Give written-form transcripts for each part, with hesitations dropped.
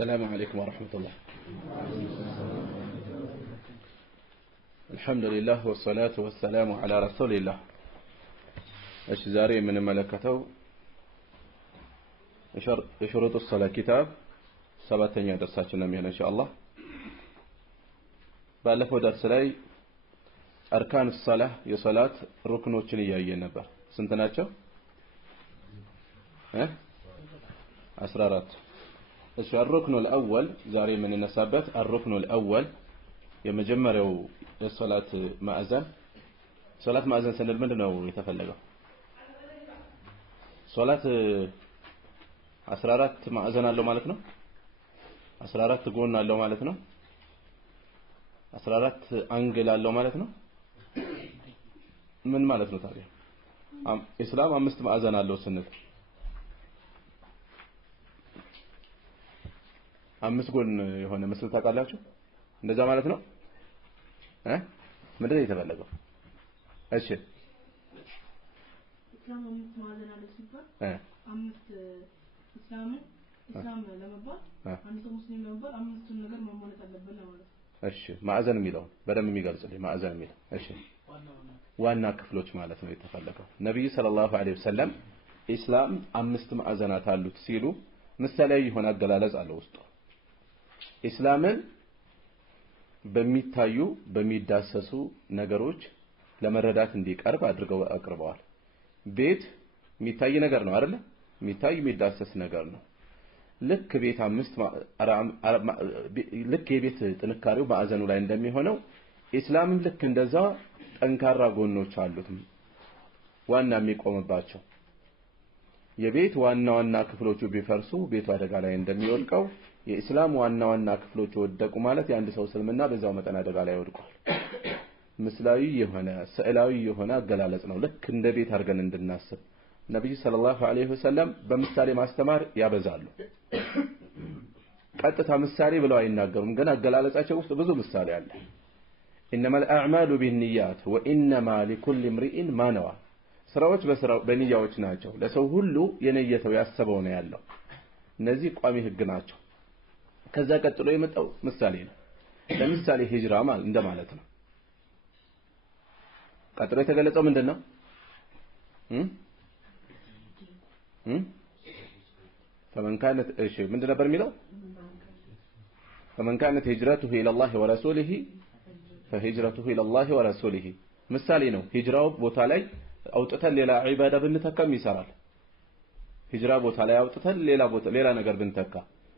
السلام عليكم ورحمة الله. الحمد لله والصلاة والسلام على رسول الله. الشزاري من ملكته شروط الصلاة كتاب سبعتين درساتنا مهنا إن شاء الله. بألف درس لي أركان الصلاة يصلاة ركن وشنية ينبه سنتناتشو أسرارات. الركن الأول زاري من النسابات. الركن الأول يمجمروا الصلاة مأذن. صلاة مأذن سنة المدنة ويتفلقوا صلاة أسرارات مأذن الله مالتنا أسرارات تقولنا الله مالتنا أسرارات أنجل الله مالتنا من مالتنا تاريخ إسلام أمست مأذن الله سنة አምስት ጎን የሆነ መስል ታውቃላችሁ እንደዛ ማለት ነው ምንድነው የተፈለገው? እሺ እስላም አምስት ማዕዘን አለ ሲባል አምስት እስላም ለመባል አንድ ሰው ሙስሊም ለመባል አምስቱን ነገር ማሟላት አለበት ነው ማለት ነው። እሺ ማዕዘን የሚለው በደንብ የሚገልጽልኝ ማዕዘን የሚለው እሺ ዋና ክፍሎች ማለት ነው የተፈለገው። ነብዩ ሰለላሁ ዐለይሂ ወሰለም ኢስላም አምስት ማዕዘናት አሉት ሲሉ ምሳሌያዊ የሆነ አገላለጽ አለው ውስጡ። ኢስላምን በሚታዩ በሚዳሰሱ ነገሮች ለመረዳት እንዲቀርብ አድርገው አቅርበዋል። ቤት የሚታይ ነገር ነው አይደል? የሚታይ የሚዳሰስ ነገር ነው። ልክ ቤት ልክ የቤት ጥንካሬው ማዕዘኑ ላይ እንደሚሆነው ኢስላምም ልክ እንደዛ ጠንካራ ጎኖች አሉት ዋና የሚቆምባቸው። የቤት ዋና ክፍሎቹ ቢፈርሱ ቤቱ አደጋ ላይ እንደሚወድቀው የኢስላም ዋና ክፍሎች ወደቁ ማለት የአንድ ሰው እስልምና በዛው መጠን አደጋ ላይ ወድቋል። ምስላዊ የሆነ ስዕላዊ የሆነ አገላለጽ ነው። ልክ እንደ ቤት አድርገን እንድናስብ ነብዩ ሰለላሁ ዐለይሂ ወሰለም በምሳሌ ማስተማር ያበዛሉ። ቀጥታ ምሳሌ ብለው አይናገሩም፣ ግን አገላለጻቸው ውስጥ ብዙ ምሳሌ አለ። إنما الأعمال بالنيات وإنما لكل امرئ ما نوى ስራዎች በንያዎች ናቸው። ለሰው ሁሉ የነየተው ያሰበው ነው ያለው። እነዚህ ቋሚ ህግ ናቸው። ከዛ ቀጥሎ የመጣው ምሳሌ ነው። ለምሳሌ ሂጅራ ማለት እንደማለት ነው። ቀጥሎ የተገለጸው ምንድነው? فمن كانت ايش ምንድን ነበር የሚለው? فمن كانت هجرته الى الله ورسوله فهجرته الى الله ورسوله ምሳሌ ነው። ሂጅራው ቦታ ላይ አውጥተን ሌላ ዒባዳ ብንተካም ይሰራል። ሂጅራ ቦታ ላይ አውጥተን ሌላ ነገር ብንተካ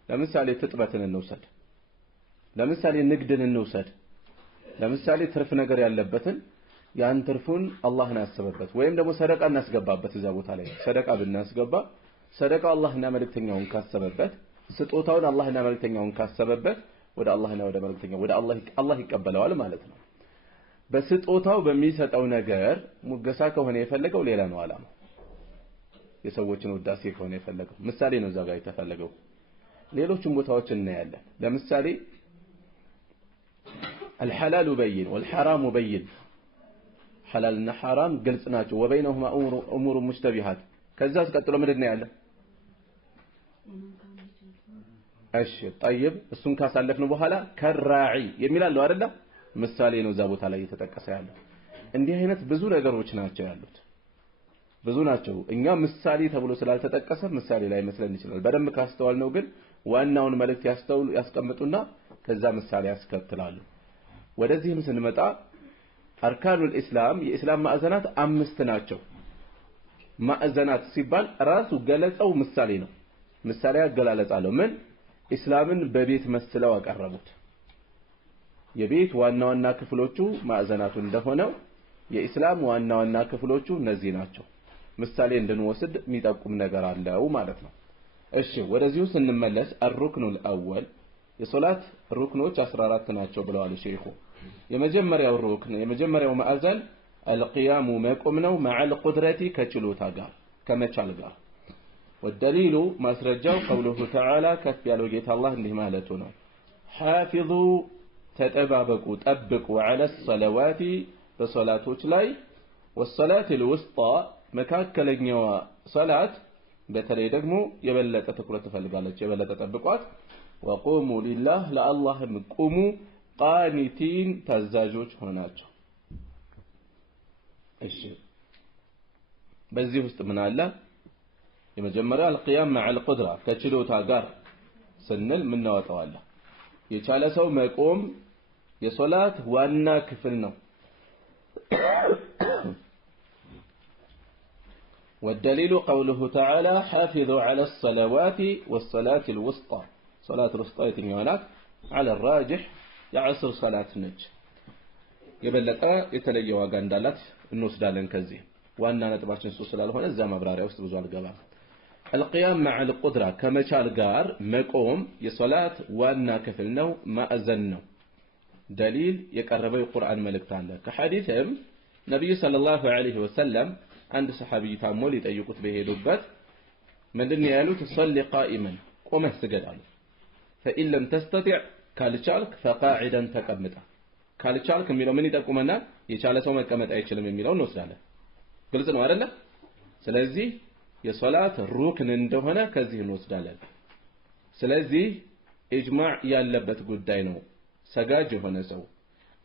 ለምሳሌ ትጥበትን እንውሰድ። ለምሳሌ ንግድን እንውሰድ። ለምሳሌ ትርፍ ነገር ያለበትን ያን ትርፉን አላህን ያስበበት ወይም ደግሞ ሰደቃ እናስገባበት። እዛ ቦታ ላይ ሰደቃ ብናስገባ ሰደቃ አላህና መልእክተኛውን ካሰበበት ስጦታውን አላህና መልእክተኛውን ካሰበበት ወደ አላህና ወደ መልእክተኛው ወደ አላህ ይቀበለዋል ማለት ነው። በስጦታው በሚሰጠው ነገር ሙገሳ ከሆነ የፈለገው ሌላ ነው አላማው። የሰዎችን ውዳሴ ከሆነ የፈለገው ምሳሌ ነው እዛ ጋር የተፈለገው። ሌሎችም ቦታዎች እናያለን። ለምሳሌ الحلال بين والحرام بين حلالና حرام ግልጽ ናቸው። وبينهما امور مشتبهات ከዛስ ቀጥሎ ምንድነው ያለው? እሺ طيب እሱን ካሳለፍን በኋላ ከራዒ የሚላለው አይደለ? ምሳሌ ነው እዛ ቦታ ላይ የተጠቀሰ ያለው። እንዲህ አይነት ብዙ ነገሮች ናቸው ያሉት። ብዙ ናቸው። እኛ ምሳሌ ተብሎ ስላልተጠቀሰ ምሳሌ ላይ መስለን ይችላል። በደንብ ካስተዋል ነው ግን ዋናውን መልእክት ያስቀምጡና ከዛ ምሳሌ ያስከትላሉ። ወደዚህም ስንመጣ አርካኑል ኢስላም የኢስላም ማዕዘናት አምስት ናቸው። ማዕዘናት ሲባል ራሱ ገለጸው ምሳሌ ነው። ምሳሌ ያገላለጻለው ምን ኢስላምን በቤት መስለው አቀረቡት። የቤት ዋና ክፍሎቹ ማዕዘናቱ እንደሆነው የኢስላም ዋና ክፍሎቹ እነዚህ ናቸው። ምሳሌ እንድንወስድ የሚጠቁም ነገር አለው ማለት ነው። እሺ ወደዚሁ ስንመለስ الركن الاول የሶላት ሩክኖች 14 ናቸው ብለዋል ሼኹ። የመጀመሪያው ሩክን የመጀመሪያው ማዕዘን القيام መቆም ነው مع القدرة ከችሎታ ጋር ከመቻል ጋር። والدليل ማስረጃው قوله تعالى ከፍ ያለው ጌታ አላህ እንዲህ ማለቱ ነው حافظوا ተጠባበቁ ጠብቁ على الصلوات በሶላቶች ላይ والصلاة الوسطى መካከለኛዋ ሶላት በተለይ ደግሞ የበለጠ ትኩረት ትፈልጋለች የበለጠ ጠብቋት وقوموا لله لله قوموا قانتين تزاجوج هناچو እሺ በዚህ ውስጥ ምን አለ የመጀመሪያ القيام مع القدرة ከችሎታ ጋር ስንል ምን እናወጣዋለን የቻለ ሰው መቆም የሶላት ዋና ክፍል ነው والدليل قوله تعالى حافظوا على الصلوات والصلاة الوسطى صلاة الوسطى يتنيونات على الراجح يعصر صلاة نج يبلغ يتلي واغا እንዳላት እንወስዳለን ከዚህ ዋና ነጥባችን እሱ ስላልሆነ እዛ ማብራሪያ ውስጥ ብዙ አልገባም القيام مع القدرة ከመቻል ጋር መቆም የሶላት ዋና ክፍል ነው ማእዘን ነው دليل የቀረበው የቁርአን መልእክት አለ ከሐዲስም ነብዩ ሰለላሁ ዐለይሂ ወሰለም አንድ ሰሃቢ ታሞ ሊጠይቁት በሄዱበት ምንድነው ያሉት صلي قائما ቆመህ ስገድ አሉ فإن لم تستطع ካልቻልክ فقاعدا ተቀመጥ ካልቻልክ የሚለው ምን ይጠቁመናል የቻለ ሰው መቀመጥ አይችልም የሚለው እንወስዳለን ግልጽ ነው አይደለ ስለዚህ የሶላት ሩክን እንደሆነ ከዚህ እንወስዳለን ስለዚህ ኢጅማዕ ያለበት ጉዳይ ነው ሰጋጅ የሆነ ሰው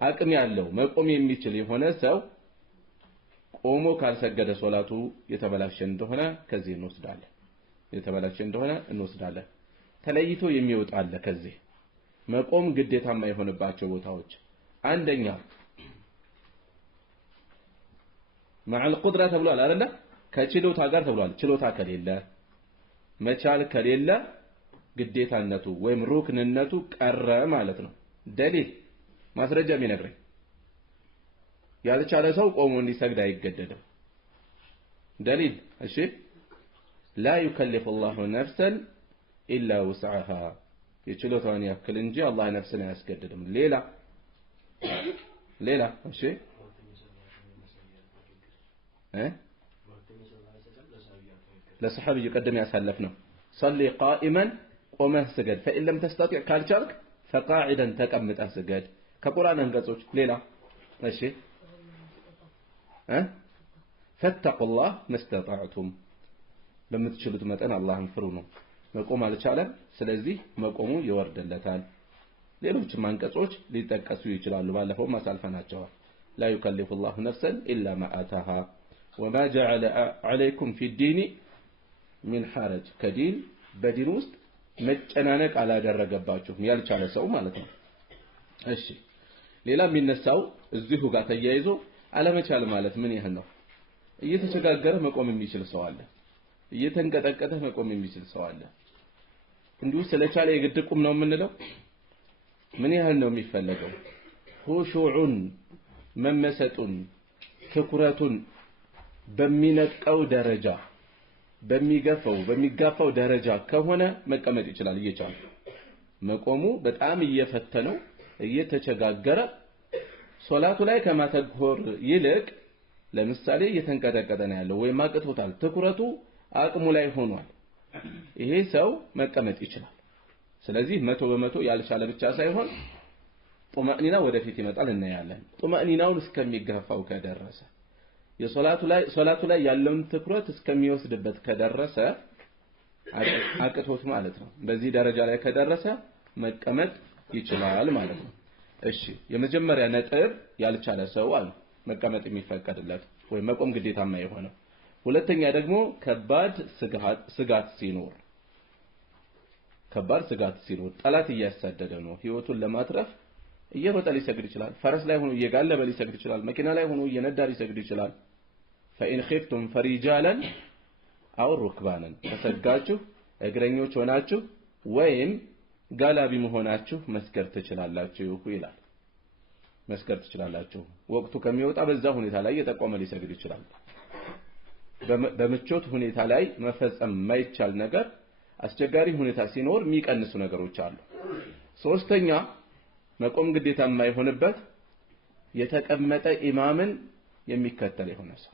አቅም ያለው መቆም የሚችል የሆነ ሰው ቆሞ ካልሰገደ ሶላቱ የተበላሸ እንደሆነ ከዚህ እንወስዳለን የተበላሸ እንደሆነ እንወስዳለን ተለይቶ የሚወጣ አለ ከዚህ መቆም ግዴታ የማይሆንባቸው ቦታዎች አንደኛ مع القدرة ተብሏል አይደለ ከችሎታ ጋር ተብሏል ችሎታ ከሌለ መቻል ከሌለ ግዴታነቱ ወይም ሩክንነቱ ቀረ ማለት ነው ደሊል ማስረጃ የሚነግረኝ ያልቻለ ሰው ቆሞ እንዲሰግድ አይገደድም ደሊል እሺ لا يكلف الله نفسا إلا وسعها የችሎታውን ያክል እንጂ አላህ ነፍስን አያስገድድም ሌላ እሺ ለሰሐቢ يقدم ያሳለፍ ነው صلي قائما ቆመህ ስገድ فإن لم تستطع ካልቻልክ فقاعدا ተቀምጠህ ስገድ ከቁርአን አንቀጾች ሌላ እሺ فاتقوا الله ما استطعتم በምትችሉት መጠን አላህን ፍሩ ነው መቆም አልቻለም ስለዚህ መቆሙ ይወርድለታል ሌሎችም አንቀጾች ሊጠቀሱ ይችላሉ ባለፈው ማሳልፈናቸዋል لا يكلف الله نفسا إلا ما آتاها وما جعل عليكم في الدين من حرج كدين بدين ውስጥ መጨናነቅ አላደረገባችሁም ያልቻለ ሰው ማለት ነው እሺ ሌላ የሚነሳው እዚሁ ጋር ተያይዞ አለመቻል ማለት ምን ያህል ነው እየተቸጋገረ መቆም የሚችል ሰው አለ እየተንቀጠቀጠ መቆም የሚችል ሰው አለ እንዲሁ ስለቻለ የግድ ቁም ነው የምንለው ምን ያህል ነው የሚፈልገው ሁሹዑን መመሰጡን ትኩረቱን በሚነቀው ደረጃ በሚጋፋው ደረጃ ከሆነ መቀመጥ ይችላል እየቻለ መቆሙ በጣም እየፈተነው እየተቸጋገረ ሶላቱ ላይ ከማተኮር ይልቅ ለምሳሌ እየተንቀጠቀጠ ነው ያለው ወይ ማቅቶታል ትኩረቱ አቅሙ ላይ ሆኗል ይሄ ሰው መቀመጥ ይችላል ስለዚህ 100% ያልቻለ ብቻ ሳይሆን ጡማእኒና ወደፊት ይመጣል እናያለን ጡማእኒናውን እስከሚጋፋው ከደረሰ የሶላቱ ላይ ያለውን ትኩረት እስከሚወስድበት ከደረሰ አቅቶት ማለት ነው በዚህ ደረጃ ላይ ከደረሰ መቀመጥ ይችላል ማለት ነው እሺ የመጀመሪያ ነጥብ ያልቻለ ሰው አለ መቀመጥ የሚፈቀድለት ወይ መቆም ግዴታ የማይሆነው ሁለተኛ ደግሞ ከባድ ስጋት ሲኖር ጠላት እያሳደደ ነው ህይወቱን ለማትረፍ እየሮጠ ሊሰግድ ይችላል ፈረስ ላይ ሆኖ እየጋለበ ሊሰግድ ይችላል መኪና ላይ ሆኖ እየነዳ ሊሰግድ ይችላል فإن خفتم فرجالا أو ركبانا ተሰጋችሁ እግረኞች ሆናችሁ ወይም ጋላቢ መሆናችሁ መስከር ትችላላችሁ ይላል መስከር ትችላላችሁ ወቅቱ ከሚወጣ በዛ ሁኔታ ላይ የጠቆመ ሊሰግድ ይችላል በምቾት ሁኔታ ላይ መፈጸም የማይቻል ነገር አስቸጋሪ ሁኔታ ሲኖር የሚቀንሱ ነገሮች አሉ ሶስተኛ መቆም ግዴታ የማይሆንበት የተቀመጠ ኢማምን የሚከተል የሆነ ሰው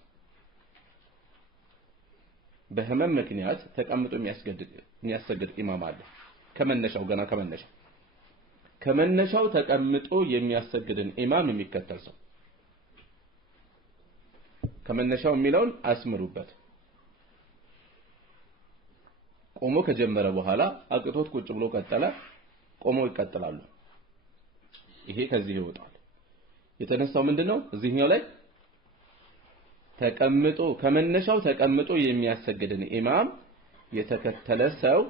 በህመም ምክንያት ተቀምጦ የሚያሰግድ ኢማም አለ ከመነሻው ተቀምጦ የሚያሰግድን ኢማም የሚከተል ሰው ከመነሻው የሚለውን አስምሩበት ቆሞ ከጀመረ በኋላ አቅቶት ቁጭ ብሎ ቀጠለ ቆመው ይቀጥላሉ። ይሄ ከዚህ ይወጣል። የተነሳው ምንድነው? እዚህኛው ላይ ተቀምጦ ከመነሻው ተቀምጦ የሚያሰግድን ኢማም የተከተለ ሰው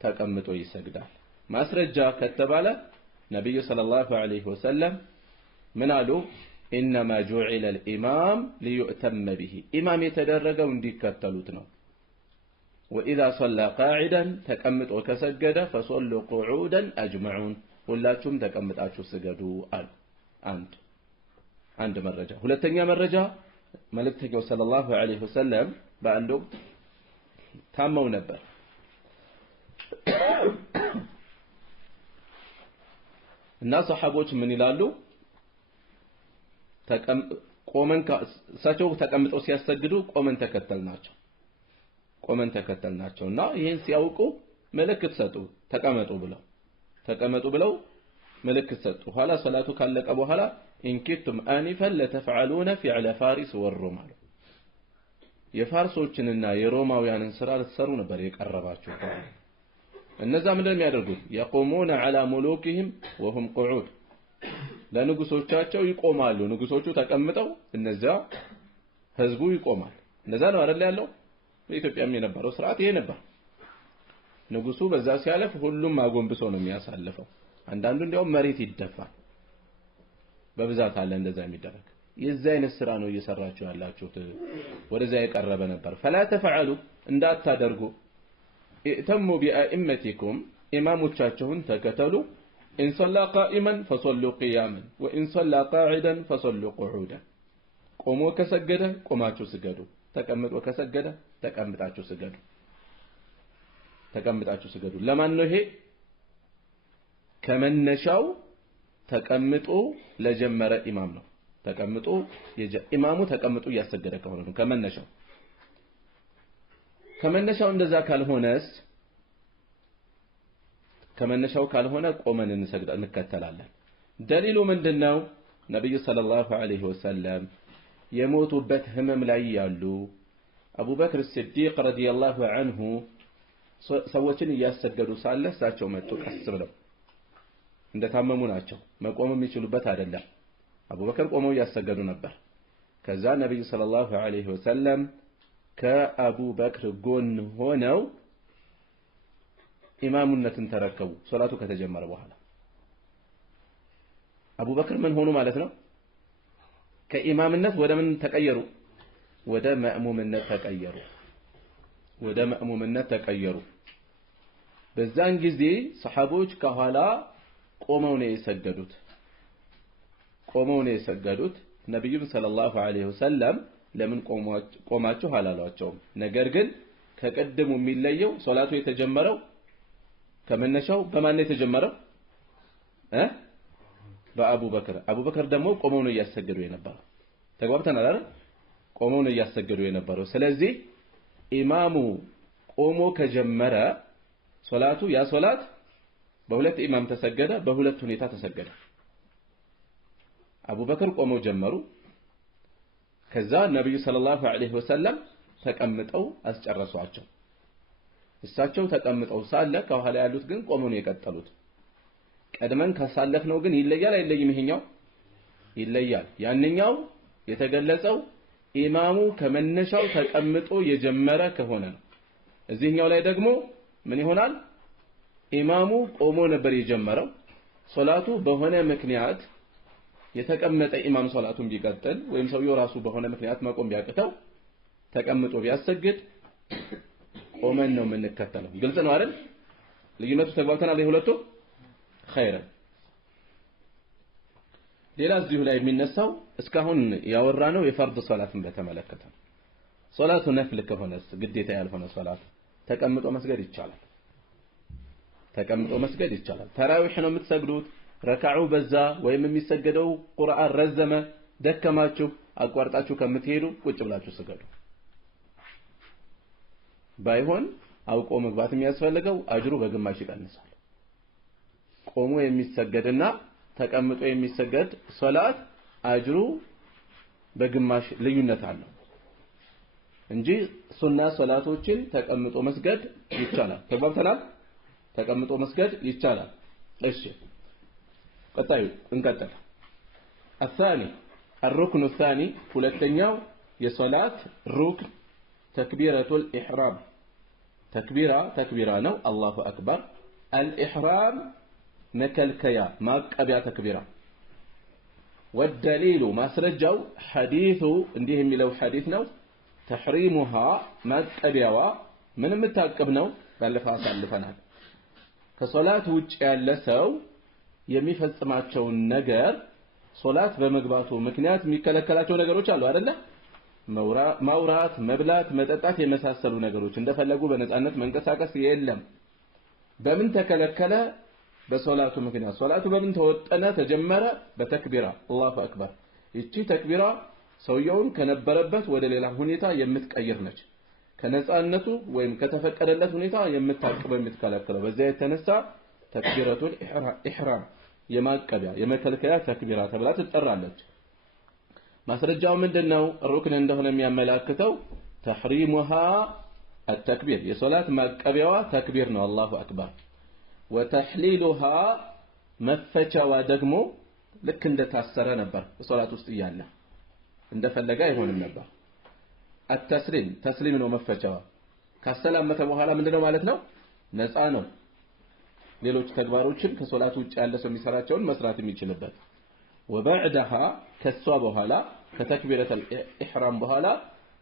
ተቀምጦ ይሰግዳል። ማስረጃ ከተባለ ነብዩ ሰለላሁ ዐለይሂ ወሰለም ምን አሉ? ኢነማ ጁዒለ አልኢማም ሊዩእተመ ቢሂ ኢማም የተደረገው እንዲከተሉት ነው። ወኢዛ ሰላ ቃዒደን ተቀምጦ ከሰገደ ፈሰሉ ቁዑደን አጅመዑን ሁላችሁም ተቀምጣችሁ ስገዱ አሉ። አንድ መረጃ። ሁለተኛ መረጃ መልእክተኛው ሰለላሁ ዐለይሂ ወሰለም በአንድ ወቅት ታመው ነበር። እና ሰሃቦች ምን ይላሉ? ቆመን እሳቸው ተቀምጠው ሲያሰግዱ ቆመን ተከተልናቸውና ይሄን ሲያውቁ ምልክት ሰጡ። ተቀመጡ ብለው ምልክት ሰጡ። ኋላ ሰላቱ ካለቀ በኋላ ኢንኪቱም አኒፈን ለተፍዐሉነ ፊዕለ ፋሪስ ወሩም አሉ። የፋርሶችንና የሮማውያንን ስራ ልትሰሩ ነበር የቀረባችሁ። እነዛ ምንድነው የሚያደርጉት? የቆሙነ ዐላ ሙሉኪሂም ወሁም ቁዑድ ለንጉሶቻቸው ይቆማሉ። ንጉሶቹ ተቀምጠው እነዚያ ህዝቡ ይቆማል። እንደዛ ነው አይደል ያለው? በኢትዮጵያም የነበረው ስርዓት ይሄ ነበር። ንጉሱ በዛ ሲያለፍ ሁሉም አጎንብሶ ነው የሚያሳልፈው። አንዳንዱ እንዲያውም መሬት ይደፋል። በብዛት አለ እንደዛ የሚደረግ። የዛ አይነት ስራ ነው እየሰራችሁ ያላችሁት። ወደዛ የቀረበ ነበር። فلا تفعلوا እንዳታደርጉ ኢተሙ ቢአኢመቲኩም ኢማሞቻችሁን ተከተሉ። ኢን ሰላ ቃኢመን ፈሰሉ ቂያመን ወኢን ሰላ ቃዒደን ፈሰሉ ቁዑደን ቆሞ ከሰገደ ቆማችሁ ስገዱ፣ ተቀምጦ ከሰገደ ተቀምጣችሁ ስገዱ። ለማን ነው ይሄ? ከመነሻው ተቀምጦ ለጀመረ ኢማም ነው። ኢማሙ ተቀምጦ እያሰገደ ከሆነ ነው ከመነሻው እንደዛ ካልሆነ ቆመን እንከተላለን። ደሊሉ ምንድነው? ነብዩ ሰለላሁ ዐለይሂ ወሰለም የሞቱበት ህመም ላይ ያሉ አቡበክር ሲዲቅ ረዲየላሁ ዐንሁ ሰዎችን እያሰገዱ ሳለ እሳቸው መጡ። ቀስ ብለው እንደታመሙ ናቸው። መቆም የሚችሉበት አይደለም። አቡበክር ቆመው እያሰገዱ ነበር። ከዛ ነብዩ ሰለላሁ ዐለይሂ ወሰለም ከአቡበክር ጎን ሆነው ኢማሙነትን ተረከቡ። ሶላቱ ከተጀመረ በኋላ አቡበክር ምን ሆኑ ማለት ነው? ከኢማምነት ወደ ምን ተቀየሩ? ወደ መእሙምነት ተቀየሩ። በዛን ጊዜ ሰሃቦች ከኋላ ቆመው ነው የሰገዱት። ነብዩም ሰለላሁ ዐለይሂ ወሰለም ለምን ቆማችሁ አላሏቸውም። ነገር ግን ከቀደሙ የሚለየው ሶላቱ የተጀመረው ከመነሻው በማን ነው የተጀመረው? በአቡበክር። አቡበክር ደግሞ ቆመው ነው እያሰገዱ የነበረው። ተግባብተናል አይደል? ቆመው ነው እያሰገዱ የነበረው። ስለዚህ ኢማሙ ቆሞ ከጀመረ ሶላቱ ያ ሶላት በሁለት ኢማም ተሰገደ፣ በሁለት ሁኔታ ተሰገደ። አቡበክር ቆመው ጀመሩ። ከዛ ነብዩ ሰለላሁ ዐለይሂ ወሰለም ተቀምጠው አስጨረሷቸው። እሳቸው ተቀምጠው ሳለ ከኋላ ያሉት ግን ቆመው ነው የቀጠሉት። ቀድመን ካሳለፍነው ግን ይለያል አይለይም? ይሄኛው ይለያል። ያንኛው የተገለጸው ኢማሙ ከመነሻው ተቀምጦ የጀመረ ከሆነ ነው። እዚህኛው ላይ ደግሞ ምን ይሆናል? ኢማሙ ቆሞ ነበር የጀመረው። ሶላቱ በሆነ ምክንያት የተቀመጠ ኢማም ሶላቱን ቢቀጥል ወይም ሰውየው ራሱ በሆነ ምክንያት መቆም ቢያቅተው ተቀምጦ ቢያሰግድ ቆመን ነው የምንከተለው። ግልጽ ነው አይደል? ልዩነቱ ተግባብተናል የሁለቱ? ኸይረን። ሌላ እዚሁ ላይ የሚነሳው እስካሁን ያወራነው የፈርድ ሶላትን በተመለከተ። ሶላቱ ነፍል ከሆነስ ግዴታ ያልሆነ ሶላት ተቀምጦ መስገድ ይቻላል። ተራዊህ ነው የምትሰግዱት፣ ረካዑ በዛ ወይም የሚሰገደው ቁርአን ረዘመ፣ ደከማችሁ፣ አቋርጣችሁ ከምትሄዱ ቁጭ ብላችሁ ስገዱ። ባይሆን አውቆ መግባት የሚያስፈልገው አጅሩ በግማሽ ይቀንሳል። ቆሞ የሚሰገድና ተቀምጦ የሚሰገድ ሶላት አጅሩ በግማሽ ልዩነት አለው እንጂ ሱና ሶላቶችን ተቀምጦ መስገድ ይቻላል። ተግባብተናል? ተቀምጦ መስገድ ይቻላል። እሺ ቀጣዩ እንቀጥል الثاني الركن الثاني ሁለተኛው የሶላት ሩክን تكبيرة الإحرام تكبيرة ነው الله أكبر الإحرام مكلكيا ما أبيع تكبيرة والدليل ما سرجوا حديث عندهم لو حديث نو تحريمها ما أبيعوا من متأكب نو بلفها سالفنا كصلاة وجه لسو የሚፈጽማቸው ነገር ሶላት በመግባቱ ምክንያት የሚከለከላቸው ነገሮች አሉ አይደለ ማውራት መብላት መጠጣት የመሳሰሉ ነገሮች እንደፈለጉ በነፃነት መንቀሳቀስ የለም በምን ተከለከለ በሶላቱ ምክንያት ሶላቱ በምን ተወጠነ ተጀመረ በተክቢራ አላሁ አክበር እቺ ተክቢራ ሰውየውን ከነበረበት ወደ ሌላ ሁኔታ የምትቀይር ነች ከነፃነቱ ወይም ከተፈቀደለት ሁኔታ የምታቀበው የምትከለከለው በዚያ የተነሳ ተክቢረቱል ኢህራም የማቀቢያ የመከልከያ ተክቢራ ተብላ ትጠራለች ማስረጃው ምንድነው ሩክን እንደሆነ የሚያመላክተው ተህሪሙሃ التكبير የሶላት ማቀቢያዋ ተክቢር ነው አላሁ አክበር وتحليلها መፈቻዋ ደግሞ ልክ እንደታሰረ ነበር ሶላት ውስጥ ይያለ እንደፈለገ አይሆንም ነበር التسليم ተስሊም ነው መፈቻዋ ካሰላመተ በኋላ ምንድነው ማለት ነው ነፃ ነው ሌሎች ተግባሮችን ከሶላት ውጭ ያለ ሰው የሚሰራቸውን መስራት የሚችልበት وبعدها ከሷ በኋላ ከተክቢረተ الإحرام በኋላ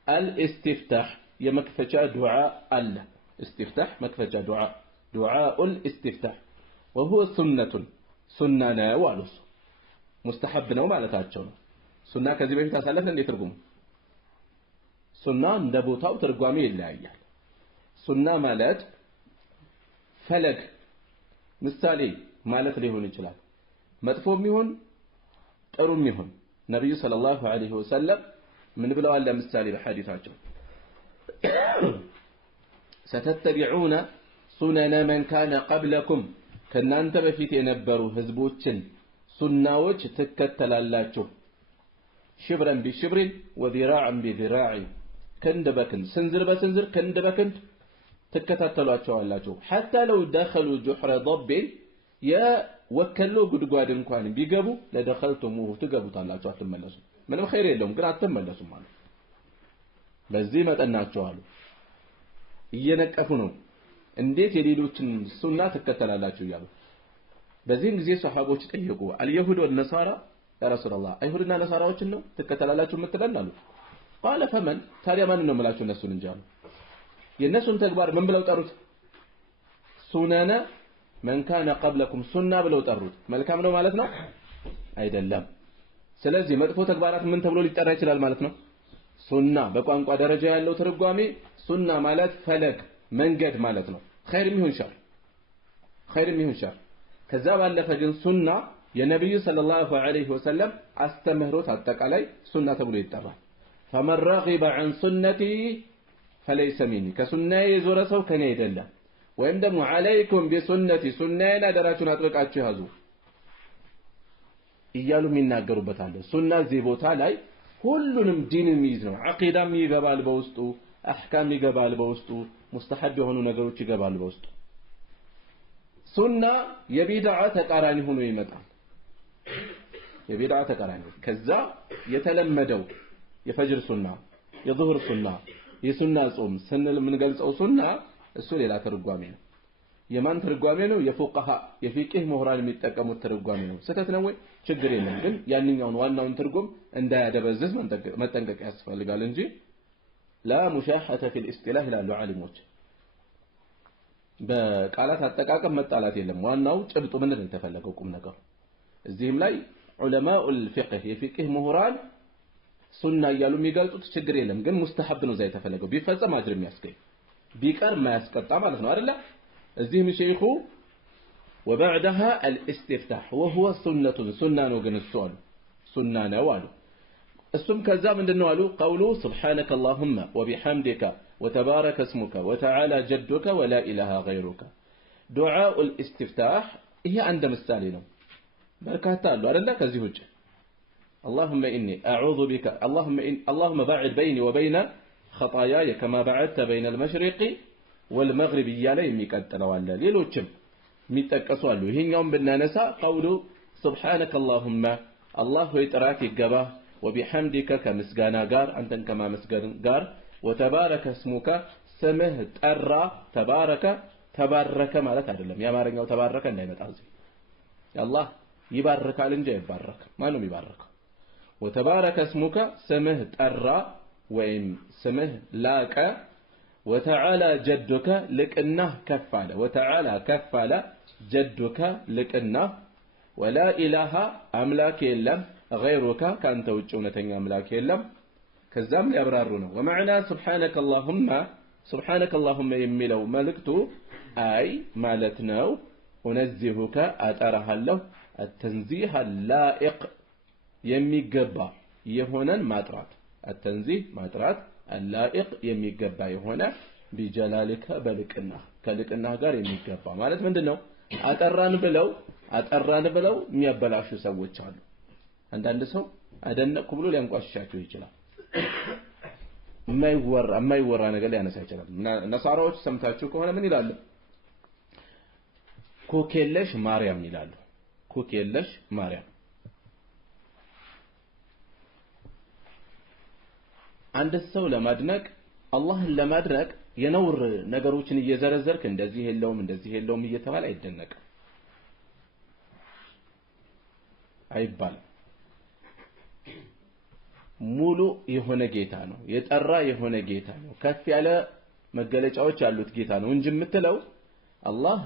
الاستفتاح የመክፈቻ ዱዓ አለ استفتاح መክፈቻ ዱዓ دعاء الاستفتاح وهو سنة ነው አሉ ሙስተሐብ ነው ማለታቸው ነው ሱና ከዚህ በፊት አሳለፈን እንዴ ትርጉሙ ሱና እንደ ቦታው ትርጓሜ ይለያያል ሱና ማለት ፈለግ ምሳሌ ማለት ሊሆን ይችላል መጥፎም ይሁን ጥሩም ይሁን ነብዩ ሰለላሁ ዐለይሂ ወሰለም ምን ብለዋል ለምሳሌ በሐዲታቸው ستتبعون سنن من كان قبلكم ከናንተ በፊት የነበሩ ህዝቦችን ሱናዎች ትከተላላችሁ ሽብረን ቢሽብሪን ወذراعا بذراع ክንድ በክንድ ስንዝር በስንዝር ክንድ በክንድ ትከታተሏቸዋላችሁ حتى لو دخلوا جحر ضب የወከሎ ጉድጓድ እንኳን ቢገቡ ለደخلتموه ትገቡታላችሁ አትመለሱ ምንም ኸይር የለውም ግን አትመለሱ ማለት በዚህ መጠናቸው አሉ እየነቀፉ ነው እንዴት የሌሎችን ሱና ተከተላላችሁ ይላሉ በዚህም ጊዜ ሰሃቦች ጠየቁ አልይሁድ ወነሳራ ያ ረሱላህ አይሁድና ነሳራዎችን ነው ተከተላላችሁ የምትለናሉ قال فمن ታዲያ ማን ነው መላችሁ እነሱን እንጂ አሉ የነሱን ተግባር ምን ብለው ጠሩት ሱናና من كان قبلكم ሱና ብለው ጠሩት መልካም ነው ማለት ነው አይደለም ስለዚህ መጥፎ ተግባራት ምን ተብሎ ሊጠራ ይችላል ማለት ነው ሱና በቋንቋ ደረጃ ያለው ትርጓሜ ሱና ማለት ፈለግ መንገድ ማለት ነው ኸይርም ይሁን ሸር ከዛ ባለፈ ግን ሱና የነብዩ ሰለላሁ ዐለይሂ ወሰለም አስተምህሮት አጠቃላይ ሱና ተብሎ ይጠራል فمن رغب عن سنتي فليس مني ከሱናዬ የዞረ ሰው ከኔ አይደለም ወይም ደግሞ عليكم بسنتي ሱናዬን አደራችሁን አጥብቃችሁ ያዙ እያሉ የሚናገሩበት አለ ሱና እዚህ ቦታ ላይ ሁሉንም ዲን የሚይዝ ነው አቂዳም ይገባል በውስጡ አህካም ይገባል በውስጡ ሙስተሐብ የሆኑ ነገሮች ይገባሉ በውስጡ ሱና የቢድዓ ተቃራኒ ሆኖ ይመጣል የቢድዓ ተቃራኒ ከዛ የተለመደው የፈጅር ሱና የዙህር ሱና የሱና ጾም ስንል ምን ገልጸው ሱና እሱ ሌላ ትርጓሜ ነው የማን ትርጓሜ ነው የፉቃሃ የፊቅህ ምሁራን የሚጠቀሙት ትርጓሜ ነው ስህተት ነው ወይ ችግር የለም ግን ያንኛውን ዋናውን ትርጉም እንዳያደበዝዝ መጠንቀቅ ያስፈልጋል እንጂ لا مشاحة في الاصطلاح ላሉ ዓሊሞች በቃላት አጠቃቀም መጣላት የለም ዋናው ጭብጡ ምን ነው የተፈለገው ቁም ነገር እዚህም ላይ ዑለማኡ الفقه የፊቅህ ምሁራን ሱና እያሉ የሚገልጹት ችግር የለም ግን ሙስተሐብ ነው ዛይ ተፈለገው ቢፈጸም አጅር የሚያስገኝ ቢቀር ማያስቀጣ ማለት ነው አይደል እዚህም ሼኹ وبعدها الاستفتاح وهو سنة ነው ግን እሱ አሉ ሱና ነው አሉ እሱም ከዛ ምንድነው አሉ قوله سبحانك اللهم وبحمدك وتبارك اسمك وتعالى جدك ولا اله غيرك دعاء الاستفتاح ይሄ አንድ ምሳሌ ነው በርካታ አሉ አይደል ከዚህ ውጭ اللهم اني اعوذ بك اللهم باعد بيني وبين خطاياي كما بعدت بين المشرق والمغرب እያለ የሚቀጥለው አለ ሌሎችም የሚጠቀሱ አሉ ይሄኛውን ብናነሳ ቀውሉ سبحانك اللهم الله ሆይ ጥራት ይገባህ وبحمدك ከምስጋና ጋር አንተን ከማመስገን ጋር وتبارك اسمك ስምህ ጠራ ተባረከ ማለት አይደለም የአማርኛው ተባረከ እንዳይመጣ እዚህ አላህ ይባርካል እንጂ አይባረክ ማንም ይባረከው وتبارك اسمك ስምህ ጠራ ወይም ስምህ ላቀ وتعالى جدك لقناه كفاله وتعالى كفاله جدك لقناه ولا اله املاك የለም غيرك ካንተ ውጭ እውነተኛ አምላክ የለም ከዛም ሊያብራሩ ነው ومعنى سبحانك اللهم የሚለው መልእክቱ አይ ማለት ነው ونزهك አጠራሃለሁ التنزيه اللائق የሚገባ የሆነን ማጥራት التنزيه ማጥራት اللائق የሚገባ የሆነ بجلالك በልቅና ከልቅና ጋር የሚገባ ማለት ምንድነው አጠራን ብለው የሚያበላሹ ሰዎች አሉ አንዳንድ ሰው አደነቅኩ ብሎ ሊያንቋሽሻቸው ይችላል የማይወራ ነገር ሊያነሳ ይችላል ነሳራዎች ሰምታችሁ ከሆነ ምን ይላሉ ኮኬለሽ ማርያም ይላሉ ኮኬለሽ ማርያም አንድ ሰው ለማድነቅ አላህን ለማድነቅ የነውር ነገሮችን እየዘረዘርክ እንደዚህ የለውም እየተባለ አይደነቅም አይባልም ሙሉ የሆነ ጌታ ነው የጠራ የሆነ ጌታ ነው ከፍ ያለ መገለጫዎች ያሉት ጌታ ነው እንጂ የምትለው አላህ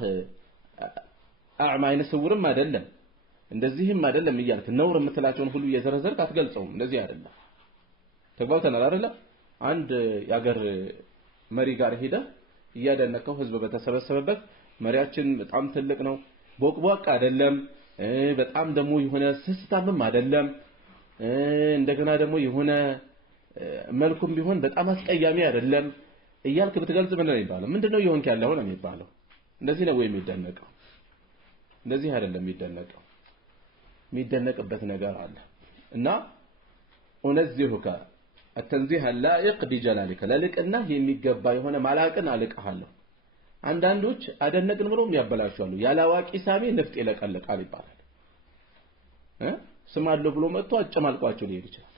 አዕማ አይነ ስውርም አይደለም እንደዚህም አይደለም እያልክ ነውር የምትላቸውን ሁሉ እየዘረዘርክ አትገልጸውም እንደዚህ አይደለም ተግባብተናል አይደለ አንድ ያገር መሪ ጋር ሄደ እያደነቀው ህዝብ በተሰበሰበበት መሪያችን በጣም ትልቅ ነው ቦቅቧቅ አይደለም በጣም ደግሞ የሆነ ስስታምም አይደለም እንደገና ደግሞ የሆነ መልኩም ቢሆን በጣም አስቀያሚ አይደለም እያልክ ብትገልጽ ምን ነው ይባላል ምንድነው ይሆንክ ያለው ነው የሚባለው እንደዚህ ነው የሚደነቀው እንደዚህ አይደለም የሚደነቅበት ነገር አለ እና ونزهك التنزيه اللائق بجلالك ለልቅና የሚገባ የሆነ ማላቅን አልቀሃለሁ አንዳንዶች አደነቅን ብለው የሚያበላሹአሉ ያላዋቂ ሳሚ ንፍጥ ይለቀለቃል ይባላል ስማለው ብሎ መጥቶ አጨማልቋቸው ሊሄድ ይችላል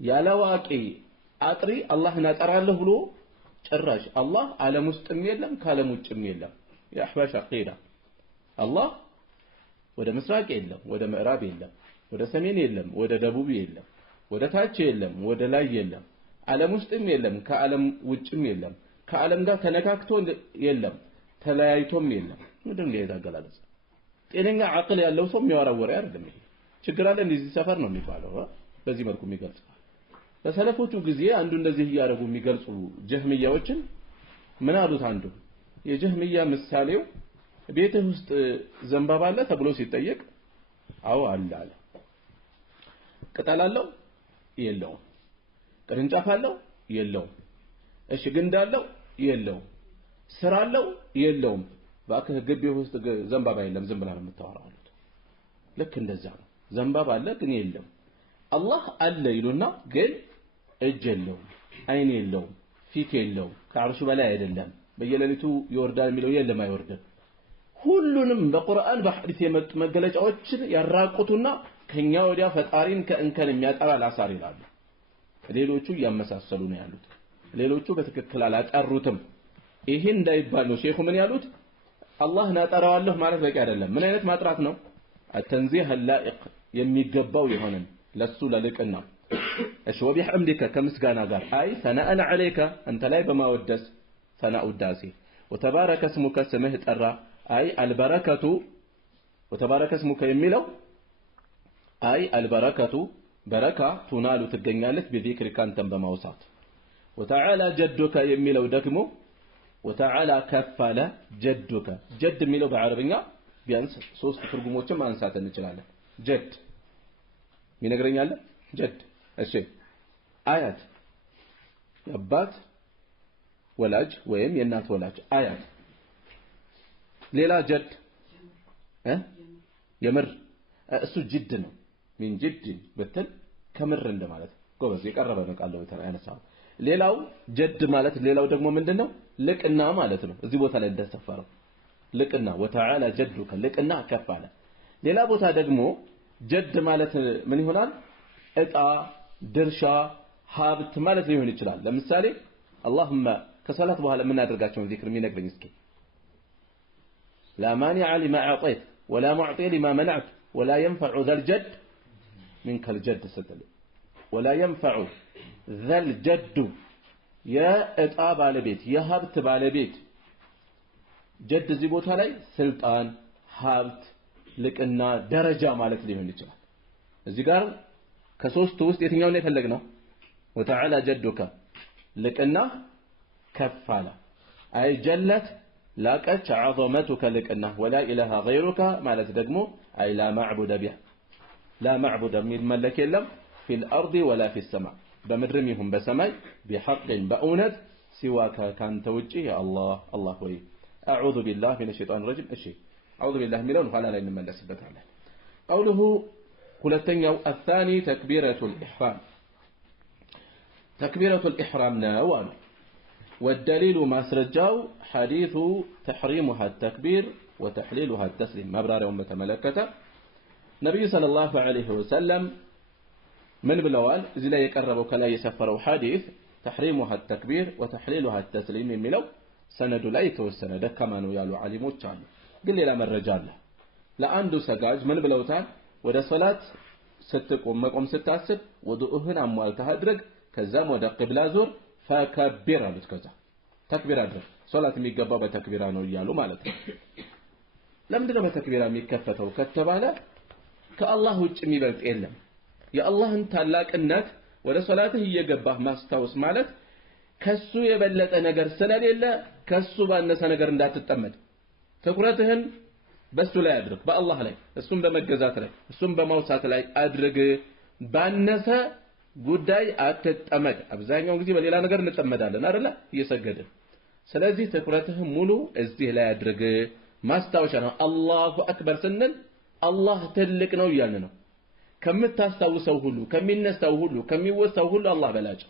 ያላዋቂ አጥሪ አላህን አጠራለሁ ብሎ ጭራሽ አላህ ዓለም ውስጥም የለም ካለም ውጭም የለም ያህባሽ አቂዳ አላህ ወደ ምስራቅ የለም ወደ ምዕራብ የለም ወደ ሰሜን የለም ወደ ደቡብ የለም ወደ ታች የለም ወደ ላይ የለም ዓለም ውስጥም የለም ከዓለም ውጭም የለም ከዓለም ጋር ተነካክቶ የለም ተለያይቶም የለም ምንድነው ያዛገላለጽ ጤነኛ አቅል ያለው ሰው የሚያወራው ወሬ አይደለም ይሄ ችግር አለ እንደዚህ ሰፈር ነው የሚባለው በዚህ መልኩ የሚገልጽ በሰለፎቹ ጊዜ አንዱ እንደዚህ ያደረጉ የሚገልጹ ጀህሚያዎችን ምን አሉት አንዱ የጀህሚያ ምሳሌው ቤትህ ውስጥ ዘንባባ አለ ተብሎ ሲጠየቅ አዎ አለ ቅጠል አለው የለውም ቅርንጫፍ አለው የለውም እሺ ግንድ አለው የለውም ስራ አለው የለውም ባክህ ግቢው ውስጥ ዘንባባ የለም ዝም ብላ ነው የምታወራው አሉት ልክ እንደዛ ነው ዘንባባ አለ ግን የለም አላህ አለ ይሉና ግን እጅ የለውም አይን የለውም ፊት የለውም ከአርሹ በላይ አይደለም በየሌሊቱ ይወርዳል የሚለው የለም አይወርድም ሁሉንም በቁርአን በሐዲስ የመጡ መገለጫዎችን ያራቁቱና ከኛ ወዲያ ፈጣሪን ከእንከን የሚያጠራ ላሳር ይላሉ ሌሎቹ ያመሳሰሉ ነው ያሉት ሌሎቹ በትክክል አላጠሩትም ይሄ እንዳይባል ነው ሼኹ ምን ያሉት አላህ ናጠራዋለሁ ማለት በቂ አይደለም ምን አይነት ማጥራት ነው التنزيه اللائق የሚገባው ይሆነን ለሱ ለልቅና እሺ وبحمدك ከምስጋና ጋር አይ ثناء عليك አንተ ላይ በማወደስ ثناء ውዳሴ وتبارك اسمك ስምህ ጠራ አይ البركه وتبارك اسمك የሚለው አይ البركه بركه تنال ትገኛለች بذكرك አንተን በማውሳት وتعالى جدك የሚለው ደግሞ وتعالى كفل جدك جد የሚለው በአረብኛ ቢያንስ 3 ትርጉሞችን ማንሳት እንችላለን جد ሚነግረኛል جد እሺ አያት የአባት ወላጅ ወይም የእናት ወላጅ አያት ሌላ جد የምር እሱ جد ነው من جد በተል ከምር እንደማለት ጎበዝ የቀረበ ነው ቃል ነው ያነሳው ሌላው جد ማለት ሌላው ደግሞ ምንድነው ልቅና ማለት ነው እዚህ ቦታ ላይ እንደተሰፈረው ልቅና ወተዓላ ጀዱከ ልቅና ከፍ አለ። ሌላ ቦታ ደግሞ ጀድ ማለት ምን ይሆናል? እጣ፣ ድርሻ፣ ሀብት ማለት ሊሆን ይችላል። ለምሳሌ አላሁመ ከሰላት በኋላ የምናደርጋቸውን ዚክር የሚነግረኝ እስኪ ላ ማኒዐ ሊማ አዕጠይት ወላ ሙዕጢ ሊማ መነዕት ወላ የንፈዑ ዘል ጀድ ሚንከል ጀድ ስትል ወላ የንፈዑ ዘል ጀዱ የእጣ ባለቤት የሀብት ባለቤት ጀድ እዚህ ቦታ ላይ ስልጣን፣ ሀብት፣ ልቅና፣ ደረጃ ማለት ሊሆን ይችላል። እዚህ ጋር ከሶስቱ ውስጥ የትኛውን የፈለግነው? ወተዓላ ጀዱከ ልቅና ከፍ አለ። አይ ጀለት ላቀች ዐዘመቱከ ልቅና ወላ ኢላሃ ገይሩከ ማለት ደግሞ አይ ላ ማዕቡደ ቢህ ላ ማዕቡደ የሚመለክ የለም ፊል አርዲ ወላ ፊ ሰማ በምድርም ይሁን በሰማይ ቢሐቅን በእውነት ሲዋከ ካንተ ውጪ የአላህ አላህ ወይ አዑዙ ቢላህ ሚነ ሸይጣን ረጂም። እሺ አዑዙ ቢላህ የሚለውን ኋላ ላይ እንመለስበታለን። ቀውሉሁ ሁለተኛው አሳኒ ተክቢረቱል ኢሕራም ተክቢረቱል ኢሕራም ነው አሉ። ወደሊሉ ማስረጃው ሐዲሱ ተሕሪሙሃ ተክቢር ወተሕሊሉሃ ተስሊም ማብራሪያውን በተመለከተ ነቢዩ ሰለላሁ ዐለይሂ ወሰለም ምን ብለዋል? እዚህ ላይ የቀረበው ከላይ የሰፈረው ሐዲስ ተሕሪሙሃ ተክቢር ወተሕሊሉሃ ተስሊም የሚለው ሰነዱ ላይ የተወሰነ ደካማ ነው ያሉ ዓሊሞች አሉ። ግን ሌላ መረጃ አለ። ለአንዱ ሰጋጅ ምን ብለውታል? ወደ ሶላት ስትቆም መቆም ስታስብ ውዱእህን አሟልተህ አድርግ፣ ከዛም ወደ ቂብላ ዙር፣ ፈከቢር አሉት። ከዛ ተክቢር አድርግ። ሶላት የሚገባው በተክቢራ ነው እያሉ ማለት ነው። ለምንድን ነው በተክቢራ የሚከፈተው ከተባለ ከአላህ ውጭ የሚበልጥ የለም። የአላህን ታላቅነት ወደ ሶላትህ እየገባህ ማስታወስ ማለት ከሱ የበለጠ ነገር ስለሌለ ከሱ ባነሰ ነገር እንዳትጠመድ ትኩረትህን በሱ ላይ አድርግ፣ በአላህ ላይ እሱን በመገዛት ላይ እሱን በማውሳት ላይ አድርግ። ባነሰ ጉዳይ አትጠመድ። አብዛኛውን ጊዜ በሌላ ነገር እንጠመዳለን አይደለ? እየሰገድን። ስለዚህ ትኩረትህን ሙሉ እዚህ ላይ አድርግ። ማስታወሻ ነው። አላሁ አክበር ስንል አላህ ትልቅ ነው እያልን ነው። ከምታስታውሰው ሁሉ ከሚነሳው ሁሉ ከሚወሳው ሁሉ አላህ በላጭ።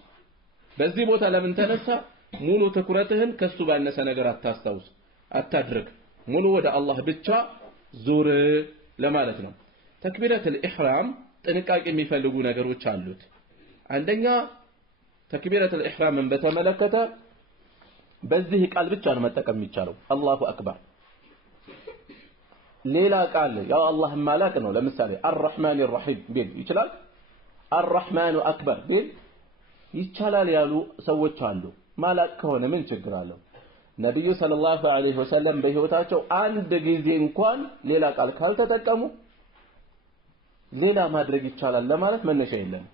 በዚህ ቦታ ለምን ተነሳ? ሙሉ ትኩረትህን ከሱ ባነሰ ነገር አታስታውስ፣ አታድርግ። ሙሉ ወደ አላህ ብቻ ዙር ለማለት ነው። ተክቢረቱል ኢሕራም ጥንቃቄ የሚፈልጉ ነገሮች አሉት። አንደኛ ተክቢረቱል ኢሕራምን በተመለከተ በዚህ ቃል ብቻ ነው መጠቀም የሚቻለው አላሁ አክበር። ሌላ ቃል ያው አላህ ማላቅ ነው። ለምሳሌ አርረሕማን ረሒም ቢል ይችላል። አርረሕማኑ አክበር ቢል ይቻላል ያሉ ሰዎች አሉ። ማላቅ ከሆነ ምን ችግር አለው? ነብዩ ሰለላሁ ዐለይሂ ወሰለም በህይወታቸው አንድ ጊዜ እንኳን ሌላ ቃል ካልተጠቀሙ ሌላ ማድረግ ይቻላል ለማለት መነሻ የለም።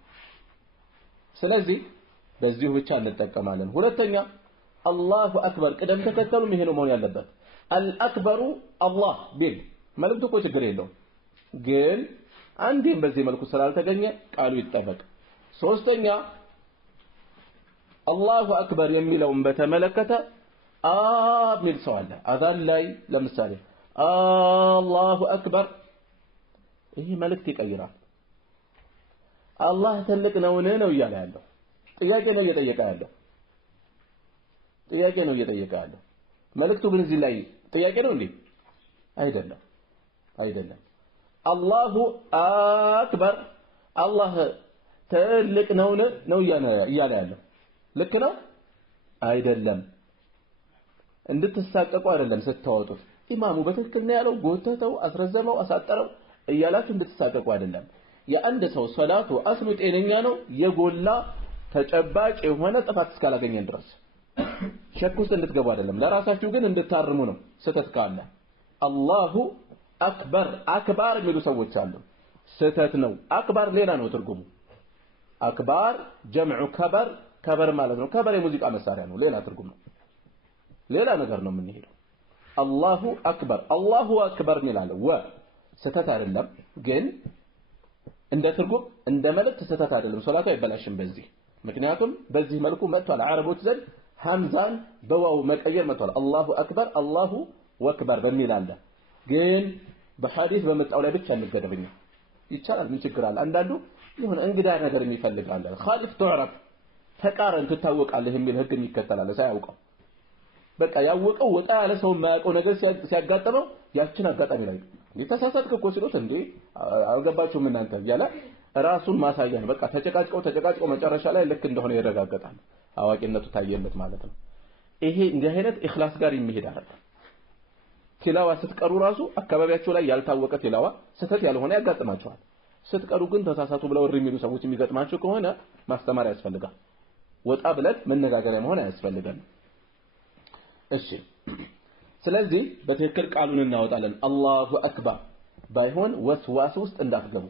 ስለዚህ በዚሁ ብቻ እንጠቀማለን። ሁለተኛ አላሁ አክበር ቅደም ተከተሉም ይሄ ነው መሆን ያለበት። አልአክበሩ አላህ ቢል መልእክቱ እኮ ችግር የለውም። ግን አንዴም በዚህ መልኩ ስላልተገኘ ቃሉ ይጠበቅ። ሶስተኛ አላሁ አክበር የሚለውን በተመለከተ ሚል ሰው አለ አዛን ላይ ለምሳሌ አላሁ አክበር ይሄ መልእክት ይቀይራል። አላህ ትልቅ ነውን ነው እያለ ያለው። ጥያቄ ነው እየጠየቀ ያለው። መልእክቱ ግን እዚህ ላይ ጥያቄ ነው እንዴ? አይደለም። አላሁ አክበር አላህ ትልቅ ነውን ነው እያለ ያለው። ልክ ነው አይደለም። እንድትሳቀቁ አይደለም ስታወጡት። ኢማሙ በትክክል ነው ያለው፣ ጎተተው፣ አስረዘመው፣ አሳጠረው እያላችሁ እንድትሳቀቁ አይደለም። የአንድ ሰው ሶላቱ አስሉ ጤነኛ ነው የጎላ ተጨባጭ የሆነ ጥፋት እስካላገኘን ድረስ ሸክ ውስጥ እንድትገቡ አይደለም። ለራሳችሁ ግን እንድታርሙ ነው። ስተት ካለ አላሁ አክበር አክባር የሚሉ ሰዎች አሉ። ስተት ነው። አክባር ሌላ ነው ትርጉሙ። አክባር ጀምዑ ከበር ማለት ነው። ከበር የሙዚቃ መሳሪያ ነው። ሌላ ትርጉም ነው። ሌላ ነገር ነው የምንሄደው። አላሁ አክበር ሚላለ ስተት አይደለም። ግን እንደ ትርጉም እንደ መልእክት ስተት አይደለም። ሶላቱ አይበላሽም በዚህ ምክንያቱም በዚህ መልኩ መጥቷል። አረቦች ዘንድ ሐምዛን በዋው መቀየር መጥቷል። አላሁ አክበር በሚል አለ። ግን በሐዲስ በመጣው ላይ ብቻ እንገደብኛ ይቻላል። ምን ችግር አለ? አንዳንዱ የሆነ እንግዳ ነገር የሚፈልጋል። ኻሊፍ ተዕረፍ ተቃረን ትታወቃለህ የሚል ህግ ይከተላል ሳያውቀው። በቃ ያወቀው ወጣ ያለ ሰው የማያውቀው ነገር ሲያጋጥመው ያችን አጋጣሚ ላይ ተሳሳትክ እኮ ሲሉት እንዴ አልገባችሁም እናንተ እያለ ራሱን ማሳያ ነው። በቃ ተጨቃጭቀው መጨረሻ ላይ ልክ እንደሆነ ይረጋገጣል። አዋቂነቱ ታየለት ማለት ነው። ይሄ እንዲህ አይነት ኢኽላስ ጋር የሚሄድ አይደለም። ቲላዋ ስትቀሩ ራሱ አካባቢያቸው ላይ ያልታወቀ ቲላዋ ስተት ያልሆነ ያጋጥማቸዋል። ስትቀሩ ግን ተሳሳቱ ብለው የሚሉ ሰዎች የሚገጥማቸው ከሆነ ማስተማር ያስፈልጋል። ወጣ ብለን መነጋገሪያ መሆን ያስፈልጋል። እሺ ስለዚህ በትክክል ቃሉን እናወጣለን። አላሁ አክበር ባይሆን ወስዋስ ውስጥ እንዳትገቡ።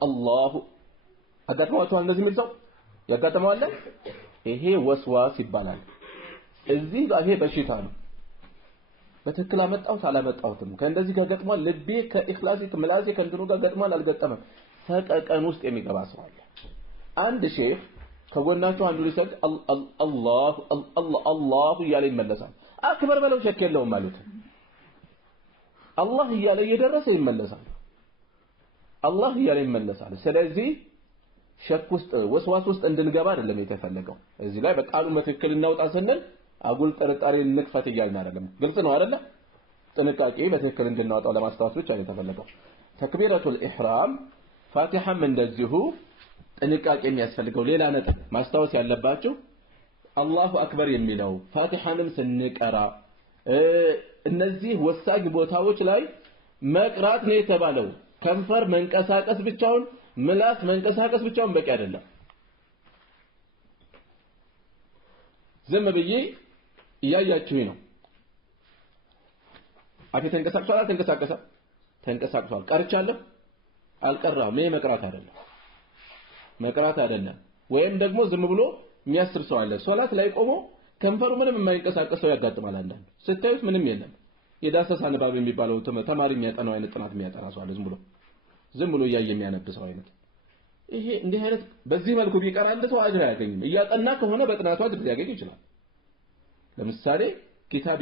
አላሁ አጋጥሟችኋል? እንደዚህ የሚል ሰው ያጋጥመዋል? ይሄ ወስዋስ ይባላል። እዚህ ጋር ይሄ በሽታ ነው። በትክክል አመጣሁት አላመጣሁትም ከእንደዚህ ጋር ገጥሟል፣ ልቤ ከኢኽላሲ ከምላሴ ከእንትኑ ጋር ገጥሟል አልገጠመም፣ ሰቀቀን ውስጥ የሚገባ ሰው አለ። አንድ ሼህ ከጎናቸው አንዱ ሊሰግድ አላሁ እያለ ይመለሳል። አክበር በለው ሸክ የለውም ማለት አላህ እያለ እየደረሰ ይመለሳል። አላህ እያለ ይመለሳል። ስለዚህ ሸክ ውስጥ ወስዋስ ውስጥ እንድንገባ አይደለም የተፈለገው። እዚህ ላይ በቃሉ በትክክል እናውጣ ስንል አጉል ጥርጣሬ እንክፈት እያልን አይደለም። ግልጽ ነው አይደለ? ጥንቃቄ በትክክል እንድናወጣው ለማስታወስ ብቻ ነው የተፈለገው። ተክቢረቱል ኢህራም ፋቲሐም እንደዚሁ ጥንቃቄ የሚያስፈልገው ሌላ ነጥብ ማስታወስ ያለባችሁ አላሁ አክበር የሚለው ፋቲሐንም ስንቀራ እነዚህ ወሳኝ ቦታዎች ላይ መቅራት ነው የተባለው። ከንፈር መንቀሳቀስ ብቻውን ምላስ መንቀሳቀስ ብቻውን በቂ አይደለም። ዝም ብዬ እያያችሁኝ ነው። አፌ ተንቀሳቅሷል አልተንቀሳቀሰም? ተንቀሳቅሷል። ቀርቻለሁ አልቀራም? ይሄ መቅራት አይደለም። መቅራት አይደለም። ወይም ደግሞ ዝም ብሎ የሚያስብ ሰው አለ። ሶላት ላይ ቆሞ ከንፈሩ ምንም የማይንቀሳቀሰው ያጋጥማል። አንዳንድ ስታዩት ምንም የለም። የዳሰሳ ንባብ የሚባለው ተማሪ የሚያጠናው አይነት ጥናት የሚያጠና ሰው አለ። ዝም ብሎ እያየ የሚያነብ ሰው አይነት። ይሄ እንዲህ አይነት በዚህ መልኩ ቢቀራ አንድ ሰው አጅር አያገኝም። እያጠና ከሆነ በጥናቱ አጅር ሊያገኝ ይችላል። ለምሳሌ ኪታብ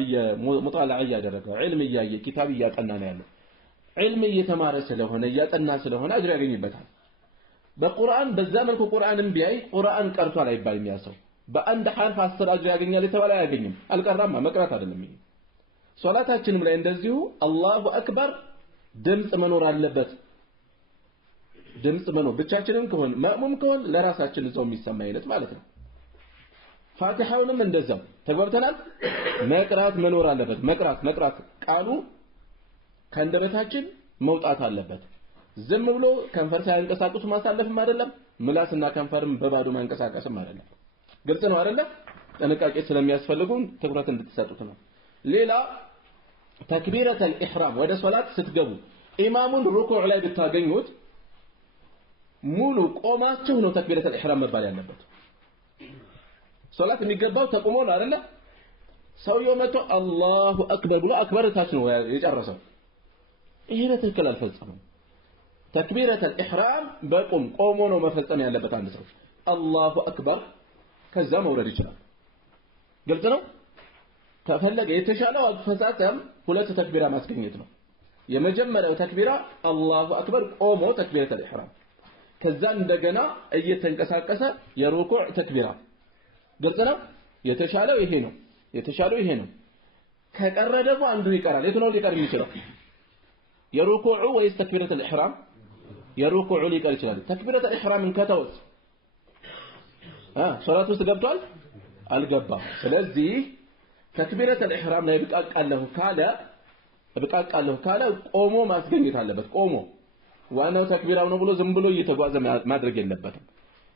ሙጣላዓ እያደረገ ዒልም እያየ ኪታብ እያጠና ነው ያለው። ዒልም እየተማረ ስለሆነ እያጠና ስለሆነ አጅር ያገኝበታል። በቁርአን በዛ መልኩ ቁርአንን ቢያይ ቁርአን ቀርቷል አይባልም። ያ ሰው በአንድ ሐርፍ 10 አጅር ያገኛል የተባለ አያገኝም። አልቀራማ መቅራት አይደለም ይሄ። ሶላታችንም ላይ እንደዚሁ አላሁ አክበር ድምጽ መኖር አለበት። ድምጽ መኖር ብቻችንን ከሆነ ማእሙም ከሆነ ለራሳችን እዛው የሚሰማ አይነት ማለት ነው። ፋቲሐውንም እንደዛው ተግባብተናል። መቅራት መኖር አለበት። መቅራት ቃሉ ከአንደበታችን መውጣት አለበት። ዝም ብሎ ከንፈር ሳያንቀሳቅሱ ማሳለፍም አይደለም፣ ምላስና ከንፈርም በባዶ ማንቀሳቀስም አይደለም። ግልጽ ነው አይደለ? ጥንቃቄ ስለሚያስፈልጉን ትኩረት እንድትሰጡት ነው። ሌላ ተክቢረተል ኢህራም ወደ ሶላት ስትገቡ ኢማሙን ሩኩዕ ላይ ብታገኙት ሙሉ ቆማችሁ ነው ተክቢረተል ኢህራም መባል ያለበት። ሶላት የሚገባው ተቆሞ ነው አይደለ? ሰውየው መጥቶ አላሁ አክበር ብሎ አክበር ታች ነው የጨረሰው። ይሄ በትክክል አልፈጸመም። ተክቢረተል ኢህራም በቁም ቆሞ ነው መፈጸም ያለበት አንድ ሰው። አላሁ አክበር ከዛ መውረድ ይችላል። ግልጽ ነው። ከፈለገ የተሻለው አፈጻጸም ሁለት ተክቢራ ማስገኘት ነው። የመጀመሪያው ተክቢራ አላሁ አክበር ቆሞ ተክቢረተል ኢህራም፣ ከዛ እንደገና እየተንቀሳቀሰ የሩኩዕ ተክቢራ። ግልጽ ነው። የተሻለው ይሄ ነው። ከቀረ ደግሞ አንዱ ይቀራል። የቱ ነው ሊቀር የሚችለው? የሩኩዑ ወይስ ተክቢረተል ኢህራም? የሩኩዑ ሊቀር ይችላል። ተክቢረተል ኢህራምን ከተውት ሶላት ውስጥ ገብቷል አልገባም። ስለዚህ ተክቢረተል ኢህራም ላይ ብቃቃለሁ ካለ ቆሞ ማስገኘት አለበት። ቆሞ ዋናው ተክቢራው ነው ብሎ ዝም ብሎ እየተጓዘ ማድረግ የለበትም።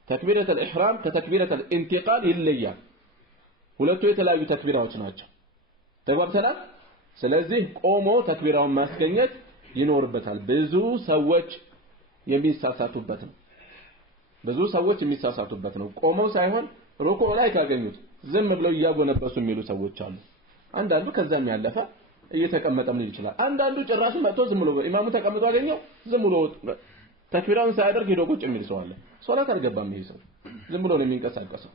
ተክቢረተል ኢህራም ከተክቢረተል ኢንቲቃል ይለያል። ሁለቱ የተለያዩ ተክቢራዎች ናቸው። ተግባብተናል። ስለዚህ ቆሞ ተክቢራውን ማስገኘት ይኖርበታል። ብዙ ሰዎች የሚሳሳቱበት ነው። ቆመው ሳይሆን ሩኩዕ ላይ ካገኙት ዝም ብለው እያጎነበሱ የሚሉ ሰዎች አሉ። አንዳንዱ ከዛም ያለፈ እየተቀመጠም ሊል ይችላል። አንዳንዱ ጭራሽ መጥቶ ዝም ብሎ ኢማሙ ተቀምጦ አገኘው ዝም ብሎ ተክቢራውን ሳያደርግ ሄዶ ቁጭ የሚል ሰው አለ። ሶላት አልገባም ይሄ ሰው፣ ዝም ብሎ ነው የሚንቀሳቀሰው።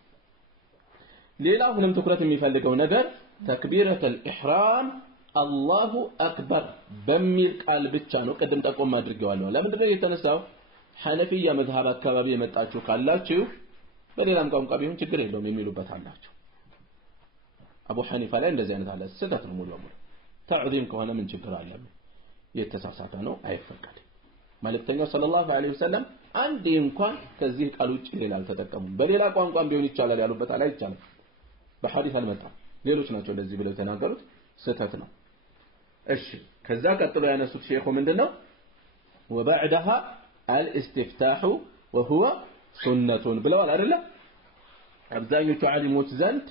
ሌላ ሁሉም ትኩረት የሚፈልገው ነገር ተክቢረተል ኢህራም አላሁ አክበር በሚል ቃል ብቻ ነው። ቅድም ጠቆም አድርጌዋለሁ። ለምንድን ነው የተነሳው? ሐነፊያ መዝሐብ አካባቢ የመጣችሁ ካላችሁ በሌላም ቋንቋ ቢሆን ችግር የለውም የሚሉበት አላችሁ። አቡ ሐኒፋ ላይ እንደዚህ አይነት አለ ስህተት ነው ሙሉ በሙሉ ተዕዚም ከሆነ ምን ችግር አለ የተሳሳተ ነው አይፈቀድም መልእክተኛው ሰለላሁ ዐለይሂ ወሰለም አንዴ እንኳን ከዚህ ቃል ውጪ ሌላ አልተጠቀሙም በሌላ ቋንቋም ቢሆን ይቻላል ያሉበት አይቻልም በሐዲስ አልመጣም ሌሎች ናቸው እንደዚህ ብለው ተናገሩት ስህተት ነው እሺ ከዛ ቀጥሎ ያነሱት ሼኹ ምንድነው وبعدها الاستفتاح وهو سنة ብለዋል አይደለ አብዛኞቹ ዓሊሞች ዘንድ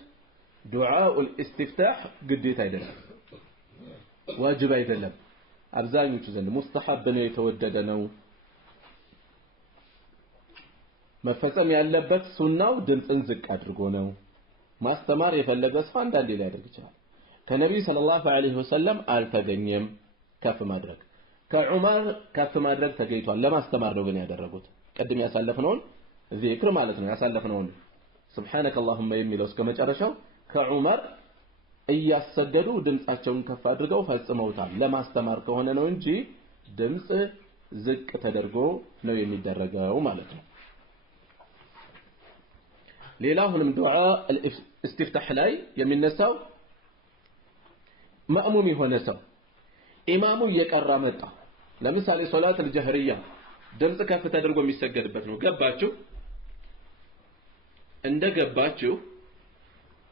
ዱዓኡ الاستفتاح ግዴታ አይደለም ዋጅብ አይደለም አብዛኞቹ ዘንድ ሙስተሐብ ነው የተወደደ ነው መፈጸም ያለበት ሱናው ድምጽን ዝቅ አድርጎ ነው ማስተማር የፈለገ ሰው አንዳንዴ ሊያደርግ ይችላል ከነብዩ ሰለላሁ ዐለይሂ ወሰለም አልተገኘም ከፍ ማድረግ ከዑመር ከፍ ማድረግ ተገኝቷል ለማስተማር ነው ግን ያደረጉት ቀድም ያሳለፍነውን ዚክር ማለት ነው ያሳለፍነውን سبحانك اللهم የሚለው እስከ መጨረሻው ከዑመር እያሰገዱ ድምጻቸውን ከፍ አድርገው ፈጽመውታል ለማስተማር ከሆነ ነው እንጂ ድምጽ ዝቅ ተደርጎ ነው የሚደረገው ማለት ነው ሌላውንም ዱዓ الاستفتاح ላይ የሚነሳው ማእሙም የሆነ ሰው ኢማሙ እየቀራ መጣ ለምሳሌ ሶላት الجهرية ድምጽ ከፍ ተደርጎ የሚሰገድበት ነው ገባችሁ እንደገባችሁ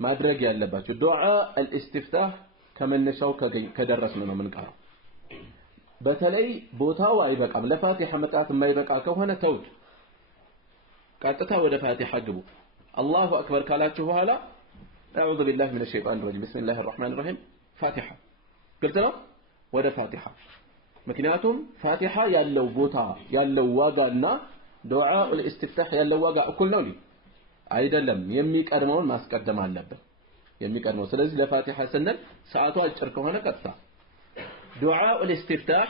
ማድረግ ያለባችሁ ዱዓ الاستفتاح ከመነሻው ከደረስን ነው ምንቀራው በተለይ ቦታው አይበቃም ለፋቲሃ መቅራት የማይበቃ ከሆነ ተውት ቀጥታ ወደ ፋቲሃ ግቡ አላሁ አክበር ካላችሁ በኋላ أعوذ بالله من الشيطان الرجيم بسم الله الرحمن الرحيم فاتحة قلت له ወደ ፋቲሃ ምክንያቱም ፋቲሃ ያለው ቦታ ያለው ዋጋና ዱዓ الاستفتاح ያለው ዋጋ እኩል ነው አይደለም የሚቀድመውን ማስቀደም አለበት የሚቀድመው ስለዚህ ለፋቲሃ ስንል ሰዓቱ አጭር ከሆነ ቀጥታ ዱዓ الاستفتاح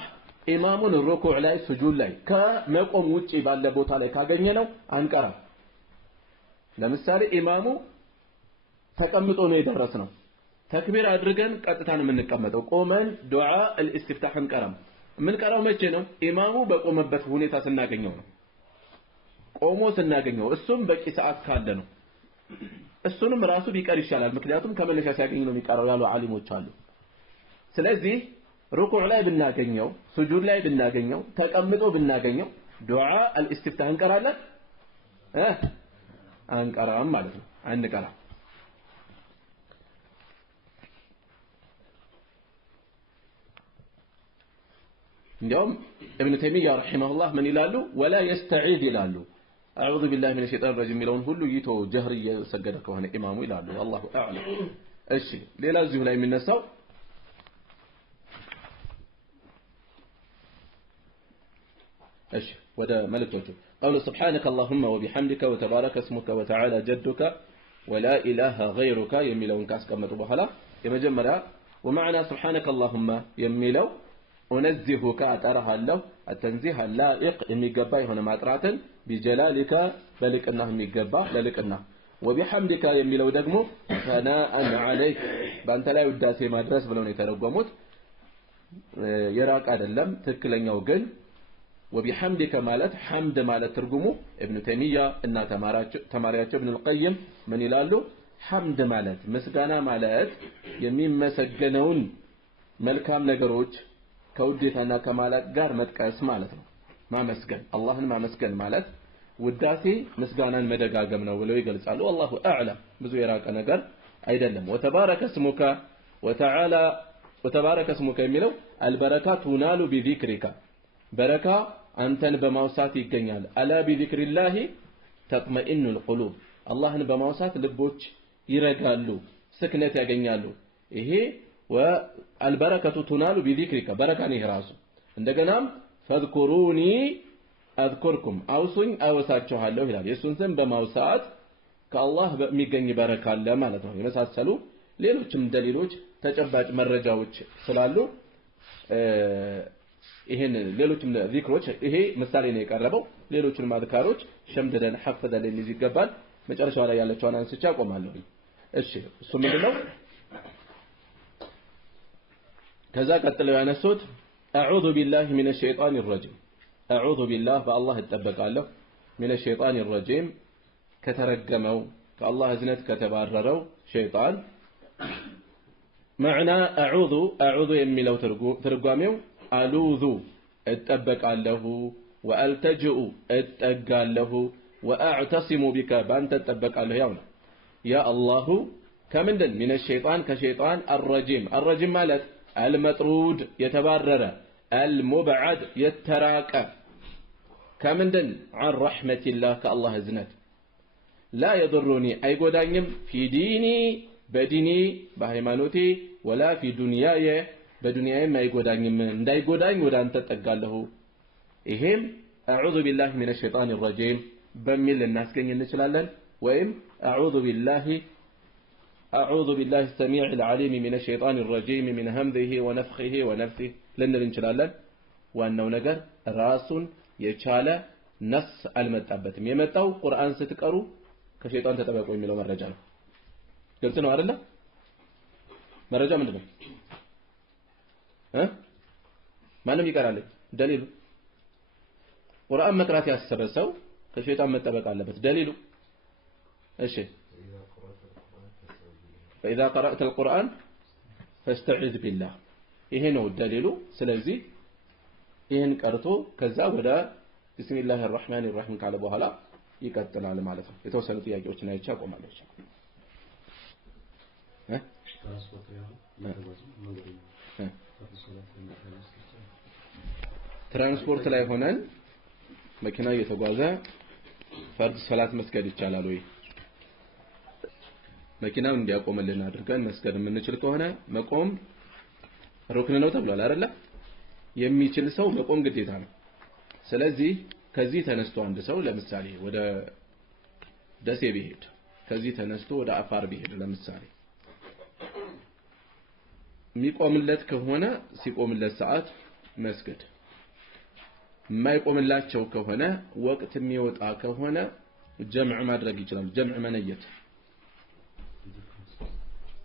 ኢማሙን ሩኩዕ ላይ ስጁድ ላይ ከመቆም ውጪ ባለ ቦታ ላይ ካገኘነው አንቀራ ለምሳሌ ኢማሙ ተቀምጦ ነው የደረስነው ተክቢር አድርገን ቀጥታን የምንቀመጠው ቆመን ዱዓ الاستفتاح እንቀራም የምንቀራው መቼ ነው ኢማሙ በቆመበት ሁኔታ ስናገኘው ነው ቆሞ ስናገኘው እሱም በቂ ሰዓት ካለ ነው እሱንም ራሱ ቢቀር ይሻላል ምክንያቱም ከመነሻ ሲያገኝ ነው የሚቀረው ያሉ ዓሊሞች አሉ ስለዚህ ሩኩዕ ላይ ብናገኘው ስጁድ ላይ ብናገኘው ተቀምጦ ብናገኘው ዱዓ الاستفتاح እንቀራለን አንቀራም ማለት ነው አንቀራም እንዲያውም ابن تيمية رحمه الله من ይላሉ ولا يستعيد ይላሉ أعوذ بالله من الشيطان الرجيم የሚለውን ሁሉ ይተው ጀህር እየሰገደ ከሆነ ኢማሙ ይላሉ والله أعلم እሺ ሌላ እዚሁ ላይ የሚነሳው እሺ ወደ መልእክቶቹ قول سبحانك اللهم وبحمدك وتبارك اسمك وتعالى جدك ولا إله غيرك የሚለውን ካስቀመጡ በኋላ የመጀመሪያ ومعنى سبحانك اللهم የሚለው ونزهك أترها التنزيه اللائق የሚገባ የሆነ ማጥራትን بجلالك በልቅናህ የሚገባ ለልቅናህ وبحمدك የሚለው ደግሞ ثناء عليك በአንተ ላይ ውዳሴ ማድረስ ብለው ነው የተረጎሙት የራቅ አይደለም ትክክለኛው ግን وبحمدك ማለት حمد ማለት ትርጉሙ ابن تيمية እና ተማሪያቸው ابن القيم ምን ይላሉ حمد ማለት ምስጋና ማለት የሚመሰገነውን መልካም ነገሮች ከውዴታና ከማላቅ ጋር መጥቀስ ማለት ነው ማመስገን አላህን ማመስገን ማለት ውዳሴ ምስጋናን መደጋገም ነው ብለው ይገልጻሉ والله اعلم ብዙ የራቀ ነገር አይደለም وتبارك اسمك وتعالى وتبارك اسمك የሚለው البركات تنال بذكرك በረካ አንተን በማውሳት ይገኛል አላ بذكر الله تطمئن القلوب አላህን በማውሳት ልቦች ይረጋሉ ስክነት ያገኛሉ ይሄ والبركة تنال بذكرك بركة نهراس عندنا فاذكروني أذكركم أوصن أوساتشوها له هلال يسون سن بموسات كالله بميقني بركة الله مالتهم يمساسلو ሌሎችም ደሊሎች ተጨባጭ መረጃዎች ስላሉ ይሄን ሌሎችም ዚክሮች ይሄ ምሳሌ ነው የቀረበው ሌሎችን ማድካሮች ሸምደደን ሐፈዘን ሊዝ ይገባል መጨረሻው ላይ ያለችውን አንስቻ ቆማለሁ እሺ እሱ ምንድነው كذا قتلوا ያነሱት أعوذ بالله من الشيطان الرجيم أعوذ بالله بالله اتبقاله من الشيطان الرجيم كترجموا كالله زنت كتبارروا شيطان معنى أعوذ يميلو ترقاميو ألوذ اتبقى له وألتجئ اتقى له وأعتصم بك بانت اتبقى له يا الله كمندن من الشيطان كشيطان الرجيم مالت المطرود يتبرر المبعد يتراك كمندن عن رحمة الله كالله زنت لا يضرني أي قدانيم في ديني بديني بهيمانوتي ولا في دنياي بدنياي ما يقدانيم نداي قداني ودان تتقاله إهم أعوذ بالله من الشيطان الرجيم بميل الناس كن ينشلالن وإم أعوذ بالله السميع العليم من الشيطان الرجيم من همذه ونفخه ونفثه لن نشلالن وأنه نجر راس يشالة نص المتابتم يمتاو قرآن ستقرو كشيطان تتبقوا يميلو مرجع قلت له عرلا مرجع من دمه ها ما نم يقرأ عليه دليله قرآن مقرات ياسبسو كشيطان متابق على دليله ايش فإذا قرأت القرآن فاستعذ بالله ይሄ ነው ደሊሉ ስለዚህ ይሄን ቀርቶ ከዛ ወደ ቢስሚላሂ الرحمن الرحيم ካለ በኋላ ይቀጥላል ማለት ነው የተወሰኑ ጥያቄዎችን አይቻ ቆማለሁ ትራንስፖርት ላይ ሆነን መኪና እየተጓዘ ፈርድ ሰላት መስገድ ይቻላል ወይ መኪናው እንዲያቆምልን አድርገን መስገድ የምንችል ከሆነ መቆም ሩክን ነው ተብሏል አይደል የሚችል ሰው መቆም ግዴታ ነው ስለዚህ ከዚህ ተነስቶ አንድ ሰው ለምሳሌ ወደ ደሴ ቢሄድ ከዚህ ተነስቶ ወደ አፋር ቢሄድ ለምሳሌ የሚቆምለት ከሆነ ሲቆምለት ሰዓት መስገድ የማይቆምላቸው ከሆነ ወቅት የሚወጣ ከሆነ ጀምዕ ማድረግ ይችላል ጀምዕ መነየት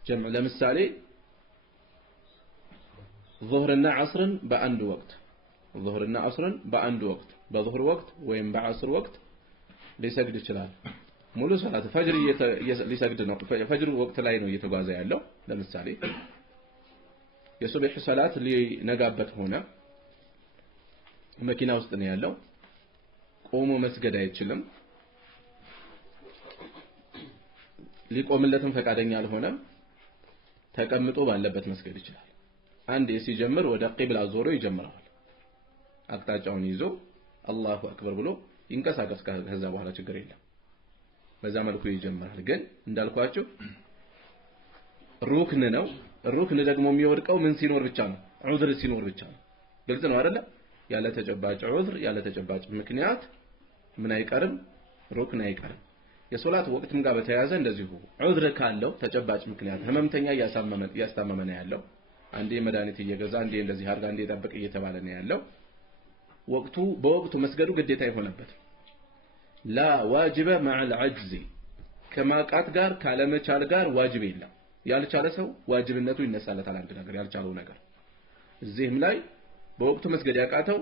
ጀምዕ ለምሳሌ ظهرنا عصرا በአንድ ወቅት ظهرنا عصرا በአንድ ወቅት በظهر ወቅት ወይም በአስር ወቅት ሊሰግድ ይችላል ሙሉ ሶላት ፈጅር ሊሰግድ ነው ፈጅር ወቅት ላይ ነው እየተጓዘ ያለው ለምሳሌ የሱብህ ሶላት ሊነጋበት ሆነ መኪና ውስጥ ነው ያለው ቆሞ መስገድ አይችልም ሊቆምለትም ፈቃደኛ አልሆነም ተቀምጦ ባለበት መስገድ ይችላል አንድ ሲጀምር ወደ ቂብላ ዞሮ ይጀምራል አቅጣጫውን ይዞ አላሁ አክበር ብሎ ይንቀሳቀስ ከዛ በኋላ ችግር የለም በዛ መልኩ ይጀምራል ግን እንዳልኳችሁ ሩክን ነው ሩክን ደግሞ የሚወድቀው ምን ሲኖር ብቻ ነው ዑዝር ሲኖር ብቻ ነው ግልጽ ነው አይደል ያለ ተጨባጭ ዑዝር ያለ ተጨባጭ ምክንያት ምን አይቀርም ሩክን አይቀርም የሶላት ወቅትም ጋር በተያያዘ እንደዚሁ ዑዝር ካለው ተጨባጭ ምክንያት ህመምተኛ ያስታመመ ያለው አንዴ መድኃኒት እየገዛ አንዴ እንደዚህ አርጋ አንዴ ጠብቅ እየተባለ ነው ያለው ወቅቱ በወቅቱ መስገዱ ግዴታ ይሆነበት ላ ዋጅበ مع العجز ከማቃት ጋር ካለመቻል ጋር ዋጅብ የለም ያልቻለ ሰው ዋጅብነቱ ይነሳለታል አንድ ነገር ያልቻለው ነገር እዚህም ላይ በወቅቱ መስገድ ያቃተው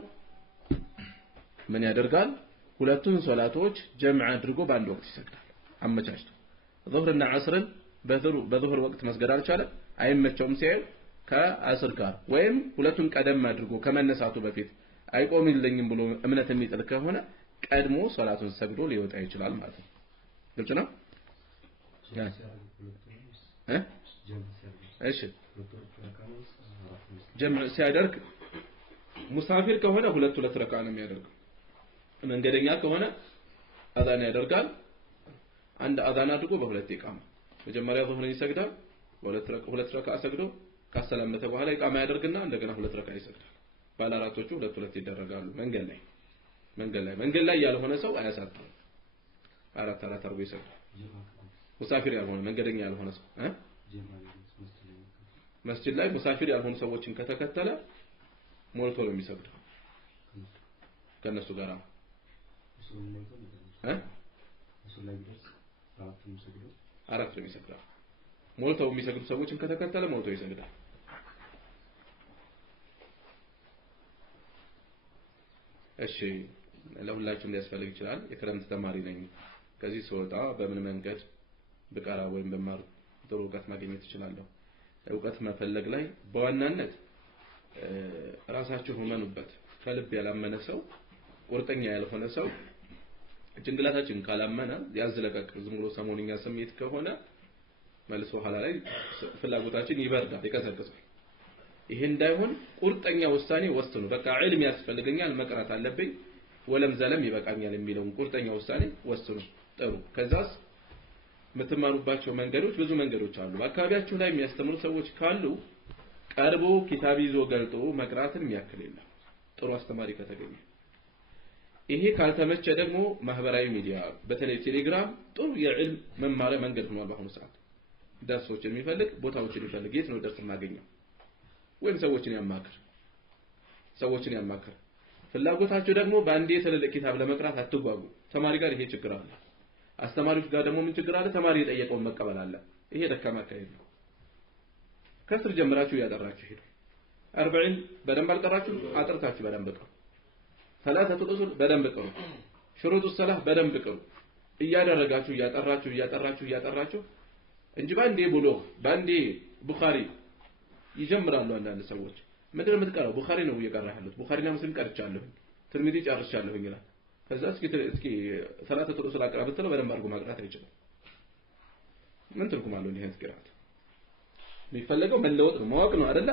ምን ያደርጋል ሁለቱን ሶላቶች ጀምዕ አድርጎ በአንድ ወቅት ይሰግዳል አመቻችቶ ظهرና ዓስርን በظهر ወቅት መስገድ አልቻለ አይመቸውም ሲያዩ ከአስር ጋር ወይም ሁለቱን ቀደም አድርጎ ከመነሳቱ በፊት አይቆምልኝም ብሎ እምነት የሚጥል ከሆነ ቀድሞ ሶላቱን ሰግዶ ሊወጣ ይችላል ማለት ነው ግልጽ ነው እሺ ጀምዕ ሲያደርግ ሙሳፊር ከሆነ ሁለት ረካ ነው የሚያደርገው መንገደኛ ከሆነ አዛን ያደርጋል አንድ አዛን አድርጎ በሁለት ኢቃማ መጀመሪያ ዙህርን ይሰግዳል ሁለት ረካ ሰግዶ ካሰላመተ በኋላ ኢቃማ ያደርግና እንደገና ሁለት ረካ ይሰግዳል ባለ አራቶቹ ሁለት ይደረጋሉ መንገድ ላይ ያልሆነ ሰው አያሳጣም አራት አድርጎ ይሰግዳል ሙሳፊር ያልሆነ መንገደኛ ያልሆነ ሰው መስጂድ ላይ ሙሳፊር ያልሆኑ ሰዎችን ከተከተለ ሞልቶ ነው የሚሰግደው ከነሱ ጋር አራት ነው የሚሰግደው ሞልተው የሚሰግዱ ሰዎችን ከተከተለ ሞልቶ ይሰግዳል እሺ ለሁላችሁም ሊያስፈልግ ይችላል የክረምት ተማሪ ነኝ ከዚህ ስወጣ በምን መንገድ ብቀራ ወይም በማር ጥሩ እውቀት ማግኘት እችላለሁ። እውቀት መፈለግ ላይ በዋናነት ራሳችሁ ሁመኑበት። ከልብ ያላመነ ሰው ቁርጠኛ ያልሆነ ሰው ጭንቅላታችን ካላመነ ያዝለቀቅ ዝም ብሎ ሰሞንኛ ስሜት ከሆነ መልሶ ኋላ ላይ ፍላጎታችን ይበርዳል ይቀዘቅዛል። ይሄ እንዳይሆን ቁርጠኛ ውሳኔ ወስኑ። በቃ ዒልም ያስፈልገኛል መቅራት አለብኝ ወለም ዘለም ይበቃኛል የሚለውን ቁርጠኛ ውሳኔ ወስኑ። ጥሩ ከዛስ የምትማሩባቸው መንገዶች ብዙ መንገዶች አሉ። በአካባቢያችሁ ላይ የሚያስተምሩ ሰዎች ካሉ ቀርቦ ኪታብ ይዞ ገልጦ መቅራትን የሚያክል የለም ጥሩ አስተማሪ ከተገኘ። ይሄ ካልተመቸ ደግሞ ማህበራዊ ሚዲያ በተለይ ቴሌግራም ጥሩ የዕልም መማሪያ መንገድ ሆኗል። በአሁኑ ሰዓት ደርሶችን የሚፈልግ ቦታዎችን ይፈልግ የት ነው ደርስ የማገኘው ወይም ሰዎችን ያማክር ፍላጎታቸው ደግሞ በአንዴ የተለለ ኪታብ ለመቅራት አትጓጉ። ተማሪ ጋር ይሄ ችግር አለ። አስተማሪዎች ጋር ደግሞ ምን ችግር አለ? ተማሪ የጠየቀውን መቀበል አለ። ይሄ ደካማ አካሄድ ነው። ከስር ጀምራችሁ ያጠራችሁ ሄዱ። 40 በደንብ አልቀራችሁ አጥርታችሁ በደንብ ቀሩ። ሰላተቱ ኡሱል በደንብ ቀሩ። ሽሩጡ ሰላህ በደንብ ቀሩ። እያደረጋችሁ እያጠራችሁ እንጂ ባንዴ ብሉግ ባንዴ ቡኻሪ ይጀምራሉ። አንዳንድ ሰዎች ምንድነው የምትቀራው? ቡኻሪ ነው እየቀራህ ያሉት። ቡኻሪና ሙስሊም ቀርቻለሁ ትርሚዚ ጨርሻለሁ ይላል። ከዛ እስኪ ሰላተቱ ኡሱል አቅራ ብትለው በደንብ አድርጎ ማቅራት አይችልም። ምን ትርጉም አለው ይሄን ቅራት? የሚፈለገው መለወጥ ነው ማወቅ ነው አይደለ?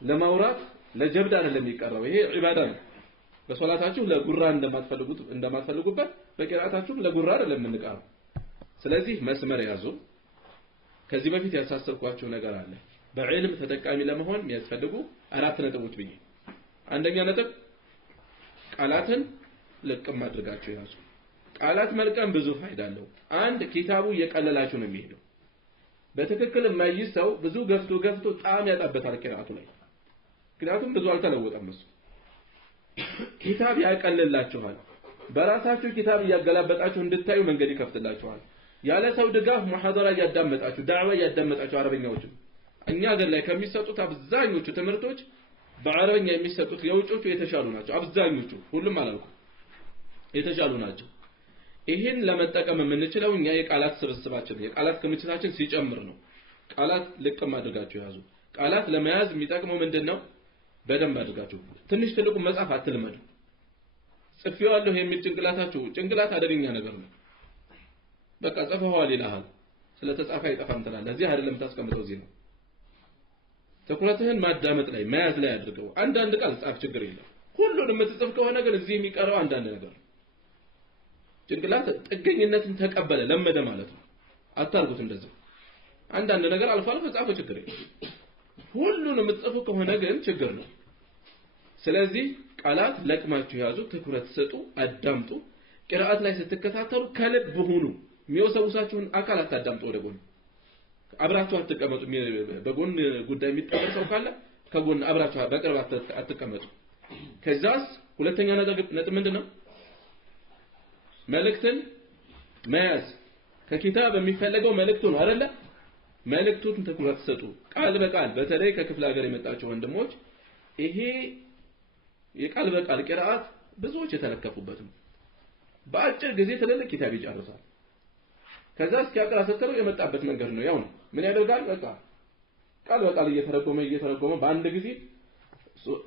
ለማውራት ለጀብድ አይደለም የሚቀራው። ይሄ ዒባዳ ነው። በሶላታችሁ ለጉራ እንደማትፈልጉበት በቂራአታችሁ ለጉራ አይደለም የምንቀራው። ስለዚህ መስመር ያዙ። ከዚህ በፊት ያሳሰብኳችሁ ነገር አለ። በዕልም ተጠቃሚ ለመሆን የሚያስፈልጉ 4 ነጥቦች ብዬ። አንደኛ ነጥብ ቃላትን ለቅም አድርጋችሁ ያዙ። ቃላት መልቀም ብዙ ፋይዳ አለው። አንድ ኪታቡ እየቀለላችሁ ነው የሚሄደው። በትክክል የማይይዝ ሰው ብዙ ገፍቶ ጣም ያጣበታል ቂራአቱ ላይ። ምክንያቱም ብዙ አልተለወጠም እሱ። ኪታብ ያቀልላችኋል። በራሳችሁ ኪታብ እያገላበጣችሁ እንድታዩ መንገድ ይከፍትላችኋል። ያለ ሰው ድጋፍ ሙሐደራ እያዳመጣችሁ ዳዕዋ እያዳመጣችሁ አረበኛዎቹ እኛ ሀገር ላይ ከሚሰጡት አብዛኞቹ ትምህርቶች በአረበኛ የሚሰጡት የውጮቹ የተሻሉ ናቸው። አብዛኞቹ ሁሉም አላልኩም የተሻሉ ናቸው። ይሄን ለመጠቀም የምንችለው እኛ የቃላት ስብስባችን የቃላት ክምችታችን ሲጨምር ነው። ቃላት ልቅም አድርጋችሁ ያዙ። ቃላት ለመያዝ የሚጠቅመው ምንድነው? በደንብ አድርጋችሁ ትንሽ ትልቁ መጻፍ አትልመዱ። ጽፌዋለሁ የሚል ጭንቅላት አደገኛ ነገር ነው። በቃ ጽፈዋል ይላል ስለተጻፈ አይጠፋም ትላለህ። እዚህ አይደለም ታስቀምጠው እዚህ ነው። ትኩረትህን ማዳመጥ ላይ መያዝ ላይ አድርገው። አንዳንድ ቃል ጻፍ ችግር የለም። ሁሉንም የምትጽፍ ከሆነ ግን እዚህ የሚቀረው አንዳንድ ነገር ጭንቅላት ጥገኝነትን ተቀበለ ለመደ ማለት ነው። አታርጉት እንደዚህ። አንዳንድ ነገር አልፎ ጻፉ ችግር የለም። ሁሉንም የምትጽፉ ከሆነ ግን ችግር ነው። ስለዚህ ቃላት ለቅማችሁ ያዙ፣ ትኩረት ስጡ፣ አዳምጡ። ቂራአት ላይ ስትከታተሉ ከልብ ሁኑ። የሚወሰውሳችሁን አካል አታዳምጡ። ወደ ጎን አብራችሁ አትቀመጡ። በጎን ጉዳይ የሚጠቀም ሰው ካለ ከጎን አብራችሁ በቅርብ አትቀመጡ። ከዛስ ሁለተኛ ነጥብ ምንድነው? መልእክትን መያዝ። ከኪታብ የሚፈለገው መልእክቱ ነው አይደለ? መልእክቱን ትኩረት ስጡ። ቃል በቃል በተለይ ከክፍለ ሀገር የመጣችሁ ወንድሞች ይሄ የቃል በቃል ቂራአት ብዙዎች የተለከፉበት ነው። በአጭር ጊዜ ትልልቅ ኪታብ ይጨርሳል። ከዛ እስኪያቀራ ስትለው የመጣበት መንገድ ነው። ያው ምን ያደርጋል? በቃ ቃል በቃል እየተረጎመ በአንድ ጊዜ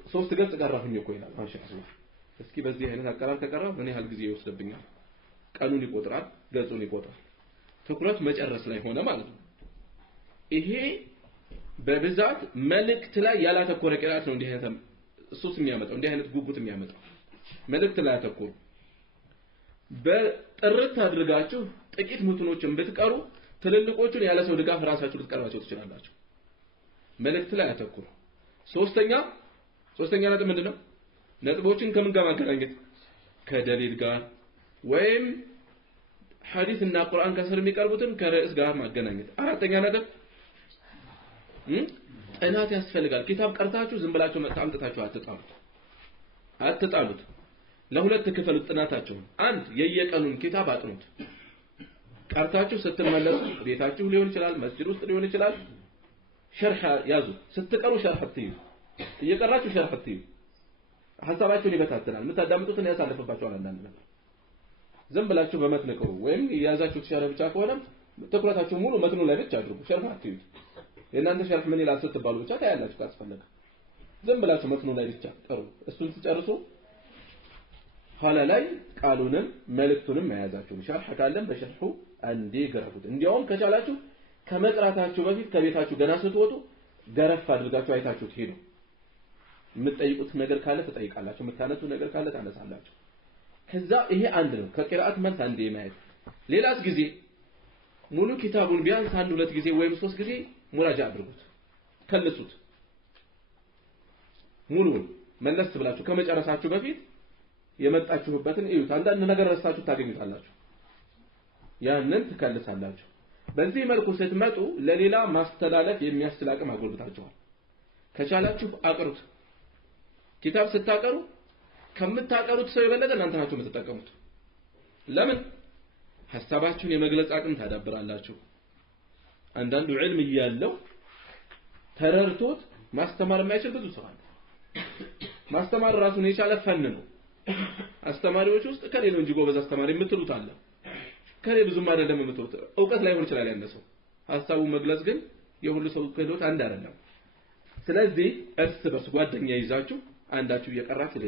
3 ገጽ ቀራሁኝ እኮ ይላል። ማሻአላህ እስኪ በዚህ አይነት አቀራር ከቀራው ምን ያህል ጊዜ ይወስድብኛል? ቀኑን ይቆጥራል፣ ገጹን ይቆጥራል። ትኩረት መጨረስ ላይ ሆነ ማለት ነው። ይሄ በብዛት መልእክት ላይ ያላተኮረ ቂራአት ነው። እንዲህ አይነት ሱስ የሚያመጣው እንዲህ አይነት ጉጉት የሚያመጣው መልእክት ላይ አተኮሩ። በጥርት አድርጋችሁ ጥቂት ምትኖችን ብትቀሩ ትልልቆቹን ያለ ሰው ድጋፍ ራሳችሁ ልትቀርባቸው ትችላላችሁ። መልእክት ላይ አተኩሩ። ሶስተኛ ነጥብ ምንድነው? ነጥቦችን ከምን ጋር ማገናኘት? ከደሊል ጋር ወይም ሐዲስና ቁርአን ከስር የሚቀርቡትን ከርዕስ ጋር ማገናኘት። አራተኛ ነጥብ ጥናት ያስፈልጋል። ኪታብ ቀርታችሁ ዝም ብላችሁ አምጥታችሁ አትጣሉት። ለሁለት ክፍል ጥናታችሁን። አንድ የየቀኑን ኪታብ አጥኑት። ቀርታችሁ ስትመለሱ ቤታችሁ ሊሆን ይችላል፣ መስጂድ ውስጥ ሊሆን ይችላል። ሸርህ ያዙ። ስትቀሩ ሸርህ አትዩ። እየቀራችሁ ሸርህ አትዩ። ሐሳባችሁን ይበታተናል። የምታዳምጡትን ያሳልፍባችኋል። አንዳንድ ነገር ዝም ብላችሁ በመትን ቅሩ። ወይም የያዛችሁት ሸርህ ብቻ ከሆነ ትኩረታችሁ ሙሉ መትኑ ላይ ብቻ አድርጉ ሸርህ አትዩት የእናንተ ሸርህ ምን ይላል ስትባሉ ብቻ ታያላችሁ ካስፈለገ ዝም ብላችሁ መትኑ ላይ ብቻ ቀሩ እሱን ትጨርሱ ኋላ ላይ ቃሉንም መልእክቱንም መያዛችሁ ሸርህ ካለም በሸርሁ አንዴ ገረፉት እንዲያውም ከቻላችሁ ከመቅራታችሁ በፊት ከቤታችሁ ገና ስትወጡ ገረፍ አድርጋችሁ አይታችሁ ትሄዱ የምትጠይቁት ነገር ካለ ትጠይቃላችሁ የምታነሱት ነገር ካለ ታነሳላችሁ ከዛ ይሄ አንድ ነው ከቂራአት መልስ አንዴ ማየት ሌላስ ጊዜ ሙሉ ኪታቡን ቢያንስ አንድ ሁለት ጊዜ ወይም ሶስት ጊዜ ሙራጃ አድርጉት ከልሱት ሙሉን መለስ ብላችሁ ከመጨረሳችሁ በፊት የመጣችሁበትን እዩት አንዳንድ ነገር ረሳችሁ ታገኙታላችሁ ያንን ትከልሳላችሁ በዚህ መልኩ ስትመጡ ለሌላ ማስተላለፍ የሚያስችል አቅም አጎልብታችኋል ከቻላችሁ አቅሩት ኪታብ ስታቀሩ ከምታቀሩት ሰው የበለጠ እናንተ ናችሁ የምትጠቀሙት ለምን ሐሳባችሁን የመግለጽ አቅም ታዳብራላችሁ አንዳንዱ ዒልም እያለው ተረርቶት ማስተማር የማይችል ብዙ ሰው አለ ማስተማር ራሱን የቻለ ፈን ነው አስተማሪዎች ውስጥ ከሌለው እንጂ ጎበዝ አስተማሪ የምትሉት አለ ከሌ ብዙም አይደለም የምትሉት ዕውቀት ላይ ሆነ ይችላል ያነሰው ሐሳቡን መግለጽ ግን የሁሉ ሰው ክህሎት አንድ አይደለም ስለዚህ እርስ በርስ ጓደኛ ይዛችሁ አንዳችሁ እየቀራችሁ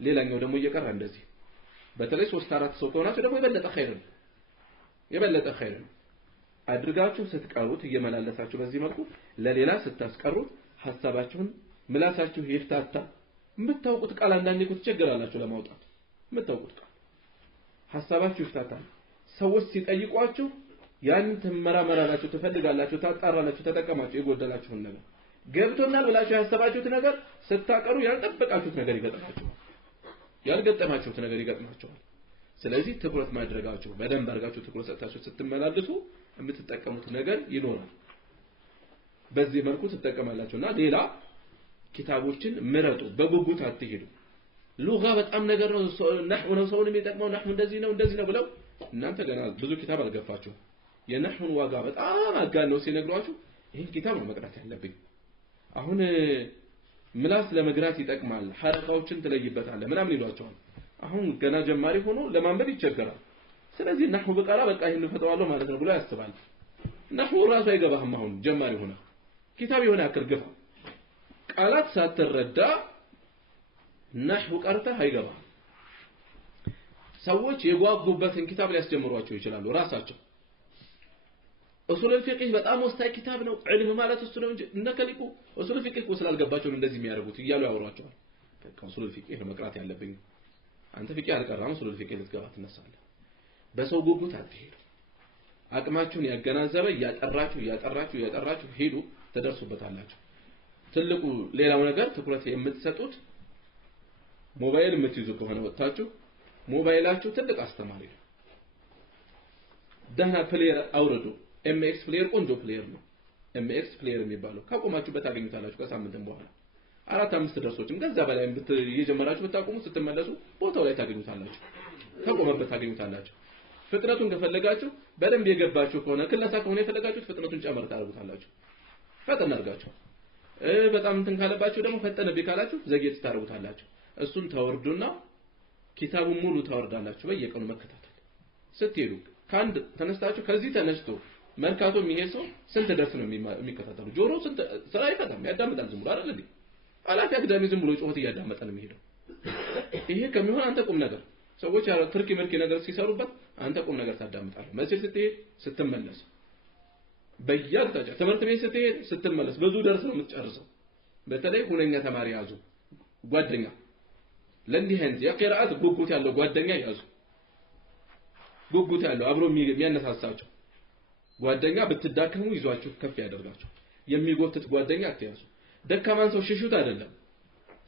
ሌላኛው ደግሞ እየቀራ እንደዚህ በተለይ 3-4 ሰው ከሆናችሁ ደግሞ የበለጠ ኸይር ነው አድርጋችሁ ስትቀሩት እየመላለሳችሁ በዚህ መልኩ ለሌላ ስታስቀሩት ሐሳባችሁን ምላሳችሁ ይፍታታ የምታውቁት ቃል አንዳንዴ ትቸገራላችሁ ለማውጣት የምታውቁት ቃል ሐሳባችሁ ይፍታታ ሰዎች ሲጠይቋችሁ ያን ተመራመራላችሁ ትፈልጋላችሁ ታጣራላችሁ ተጠቀማችሁ የጎደላችሁን ነገር ገብቶናል ብላችሁ ያሰባችሁት ነገር ስታቀሩ ያልጠበቃችሁት ነገር ይገጥማችኋል ስለዚህ ትኩረት ማድረጋችሁ በደንብ አድርጋችሁ ትኩረት ሰጥታችሁ ስትመላለሱ የምትጠቀሙት ነገር ይኖራል በዚህ መልኩ ትጠቀማላችሁና ሌላ ኪታቦችን ምረጡ በጉጉት አትሄዱ ሉጋ በጣም ነገር ነው ነህው ነው ሰውን የሚጠቅመው ነህው እንደዚህ ነው ብለው እናንተ ገና ብዙ ኪታብ አልገፋችሁ የነህውን ዋጋ በጣም አጋነው ሲነግሯችሁ ይሄን ኪታብ ነው መቅራት ያለብኝ አሁን ምላስ ለመግራት ይጠቅማል ሐረካዎችን ትለይበታል ምናምን ይሏቸዋል አሁን ገና ጀማሪ ሆኖ ለማንበብ ይቸገራል ስለዚህ ነህው በቃላ በቃ ይሄን ፈተዋለሁ ማለት ነው ብሎ ያስባል ነህው ራሱ አይገባህም አሁን ጀማሪ ሆነ ኪታብ የሆነ ያክል ገፋ ቃላት ሳትረዳ ነህው ቀርተህ አይገባም ሰዎች የጓጉበትን ኪታብ ሊያስጀምሯቸው ይችላሉ ራሳቸው ኡሱል الفقه በጣም ወሳኝ ኪታብ ነው ዒልም ማለት እሱ ነው እንጂ እንደከሊቁ ኡሱል الفقه ስላልገባቸው እንደዚህ የሚያደርጉት እያሉ ያወሯቸዋል ኡሱል الفقه መቅራት ያለብኝ አንተ ፍቅህ አልቀራም ኡሱል الفقه ልትገባ ትነሳለህ በሰው ጉጉት አትሄዱ አቅማችሁን ያገናዘበ ያጠራችሁ ሄዱ ተደርሱበታላችሁ ትልቁ ሌላው ነገር ትኩረት የምትሰጡት ሞባይል የምትይዙ ከሆነ ወጣችሁ ሞባይላችሁ ትልቅ አስተማሪ ነው ደህና ፕሌየር አውርዱ ኤምኤክስ ፕሌየር ቆንጆ ፕሌየር ነው ኤምኤክስ ፕሌየር የሚባለው ካቆማችሁበት ታገኙታላችሁ ከሳምንትም በኋላ 4-5 ደርሶችም ከዛ በላይ እየጀመራችሁ ብታቆሙ ስትመለሱ ቦታው ላይ ታገኙታላችሁ ካቆመበት ታገኙታላችሁ ፍጥነቱን ከፈለጋችሁ በደንብ የገባችሁ ከሆነ ክለሳ ከሆነ የፈለጋችሁት ፍጥነቱን ጨምር ታደርጉታላችሁ ፈጠን አድርጋችሁ በጣም እንትን ካለባችሁ ደግሞ ፈጠነ ቢካላችሁ ዘግየት ታደርጉታላችሁ እሱን ታወርዱና ኪታቡን ሙሉ ታወርዳላችሁ በየቀኑ መከታተል ስትሄዱ ካንድ ተነስታችሁ ከዚህ ተነስቶ መርካቶ የሚሄድ ሰው ስንት ደርስ ነው የሚከታተሉ ጆሮ ስንት ስራ አይፈታም ያዳምጣል ዝም ብሎ አይደል እንዴ አላፊ አግዳሚ ዝም ብሎ ጮህት እያዳመጠ ነው የሚሄደው ይሄ ከሚሆን አንተ ቁም ነገር ሰዎች ያለው ትርኪ ምርኪ ነገር ሲሰሩበት አንተ ቁም ነገር ታዳምጣለህ መስጊድ ስትሄድ ስትመለስ በያቅጣጫ ትምህርት ቤት ስትሄድ ስትመለስ ብዙ ደርስ ነው የምትጨርሰው በተለይ ሁነኛ ተማሪ ያዙ ጓደኛ ለእንዲህ አይነት የቂራአት ጉጉት ያለው ጓደኛ ያዙ ጉጉት ያለው አብሮ የሚያነሳሳቸው ጓደኛ ብትዳከሙ ይዟችሁ ከፍ ያደርጋችሁ የሚጎትት ጓደኛ አትያዙ ደካማን ሰው ሽሹት አይደለም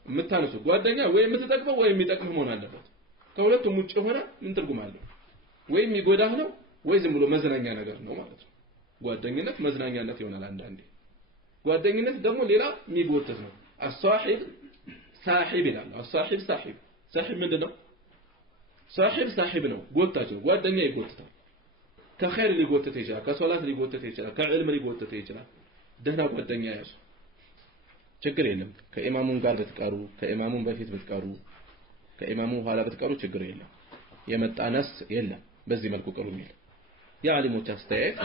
የምታነሱ ጓደኛ ወይ የምትጠቅመው ወይ የሚጠቅምህ መሆን አለበት ከሁለቱም ውጭ ሆነ ምን ትርጉም አለው ወይ የሚጎዳህ ነው ወይ ዝም ብሎ መዝናኛ ነገር ነው ማለት ነው ጓደኝነት መዝናኛነት ይሆናል አንዳንዴ ጓደኝነት ደግሞ ሌላ የሚጎትት ነው الصاحب ሳሂብ ይላል الصاحب ሳሂብ ምንድነው ሳሂብ ነው ጎታች ነው ጓደኛ ይጎትታል ከኸይር ሊጎትት ይችላል ከሶላት ሊጎትት ይችላል ከዕልም ሊጎትት ይችላል ደህና ጓደኛ ያዙ ችግር የለም ከኢማሙን ጋር ብትቀሩ ከኢማሙን በፊት ብትቀሩ ከኢማሙ ኋላ ብትቀሩ ችግር የለም የመጣ ነስ የለም በዚህ መልኩ ቀሩ የሚል የዓሊሞች አስተያየት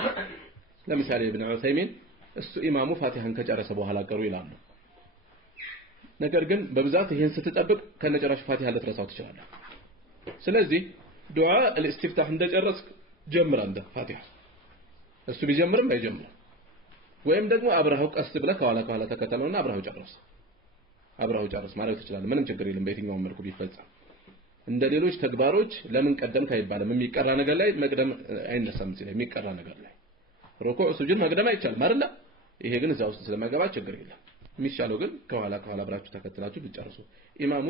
ለምሳሌ ኢብኑ ዑሰይሚን እሱ ኢማሙ ፋቲሃን ከጨረሰ በኋላ ቀሩ ይላሉ። ነገር ግን በብዛት ይሄን ስትጠብቅ ከነጨራሽ ፋቲሃ ልትረሳው ትችላለህ። ስለዚህ ዱዓ الاستفتاح እንደጨረስክ ጀምር አንተ ፋቲሃ እሱ ቢጀምርም ባይጀምርም ወይም ደግሞ አብረሃው ቀስ ብለህ ከኋላ ተከተለውና አብረሃው ጨርስ ማለት ትችላለህ። ምንም ችግር የለም በየትኛውም መልኩ ቢፈጸም። እንደ ሌሎች ተግባሮች ለምን ቀደምክ አይባልም። የሚቀራ ነገር ላይ መቅደም አይነሳም። እዚህ ላይ የሚቀራ ነገር ላይ ሩኩዕ ሱጁድ መቅደም አይቻልም አይደል? ይሄ ግን እዛ ውስጥ ስለማይገባ ችግር የለም። የሚሻለው ግን ከኋላ አብራችሁ ተከትላችሁ ብትጨርሱ። ኢማሙ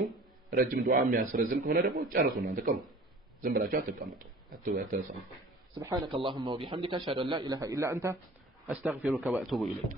ረጅም ዱዓ የሚያስረዝም ከሆነ ደግሞ ጨርሱ እናንተ ቀሩ። ዝም ብላችሁ አትቀመጡ አትተሳሙ። سبحانك اللهم وبحمدك اشهد ان لا اله الا انت استغفرك واتوب اليك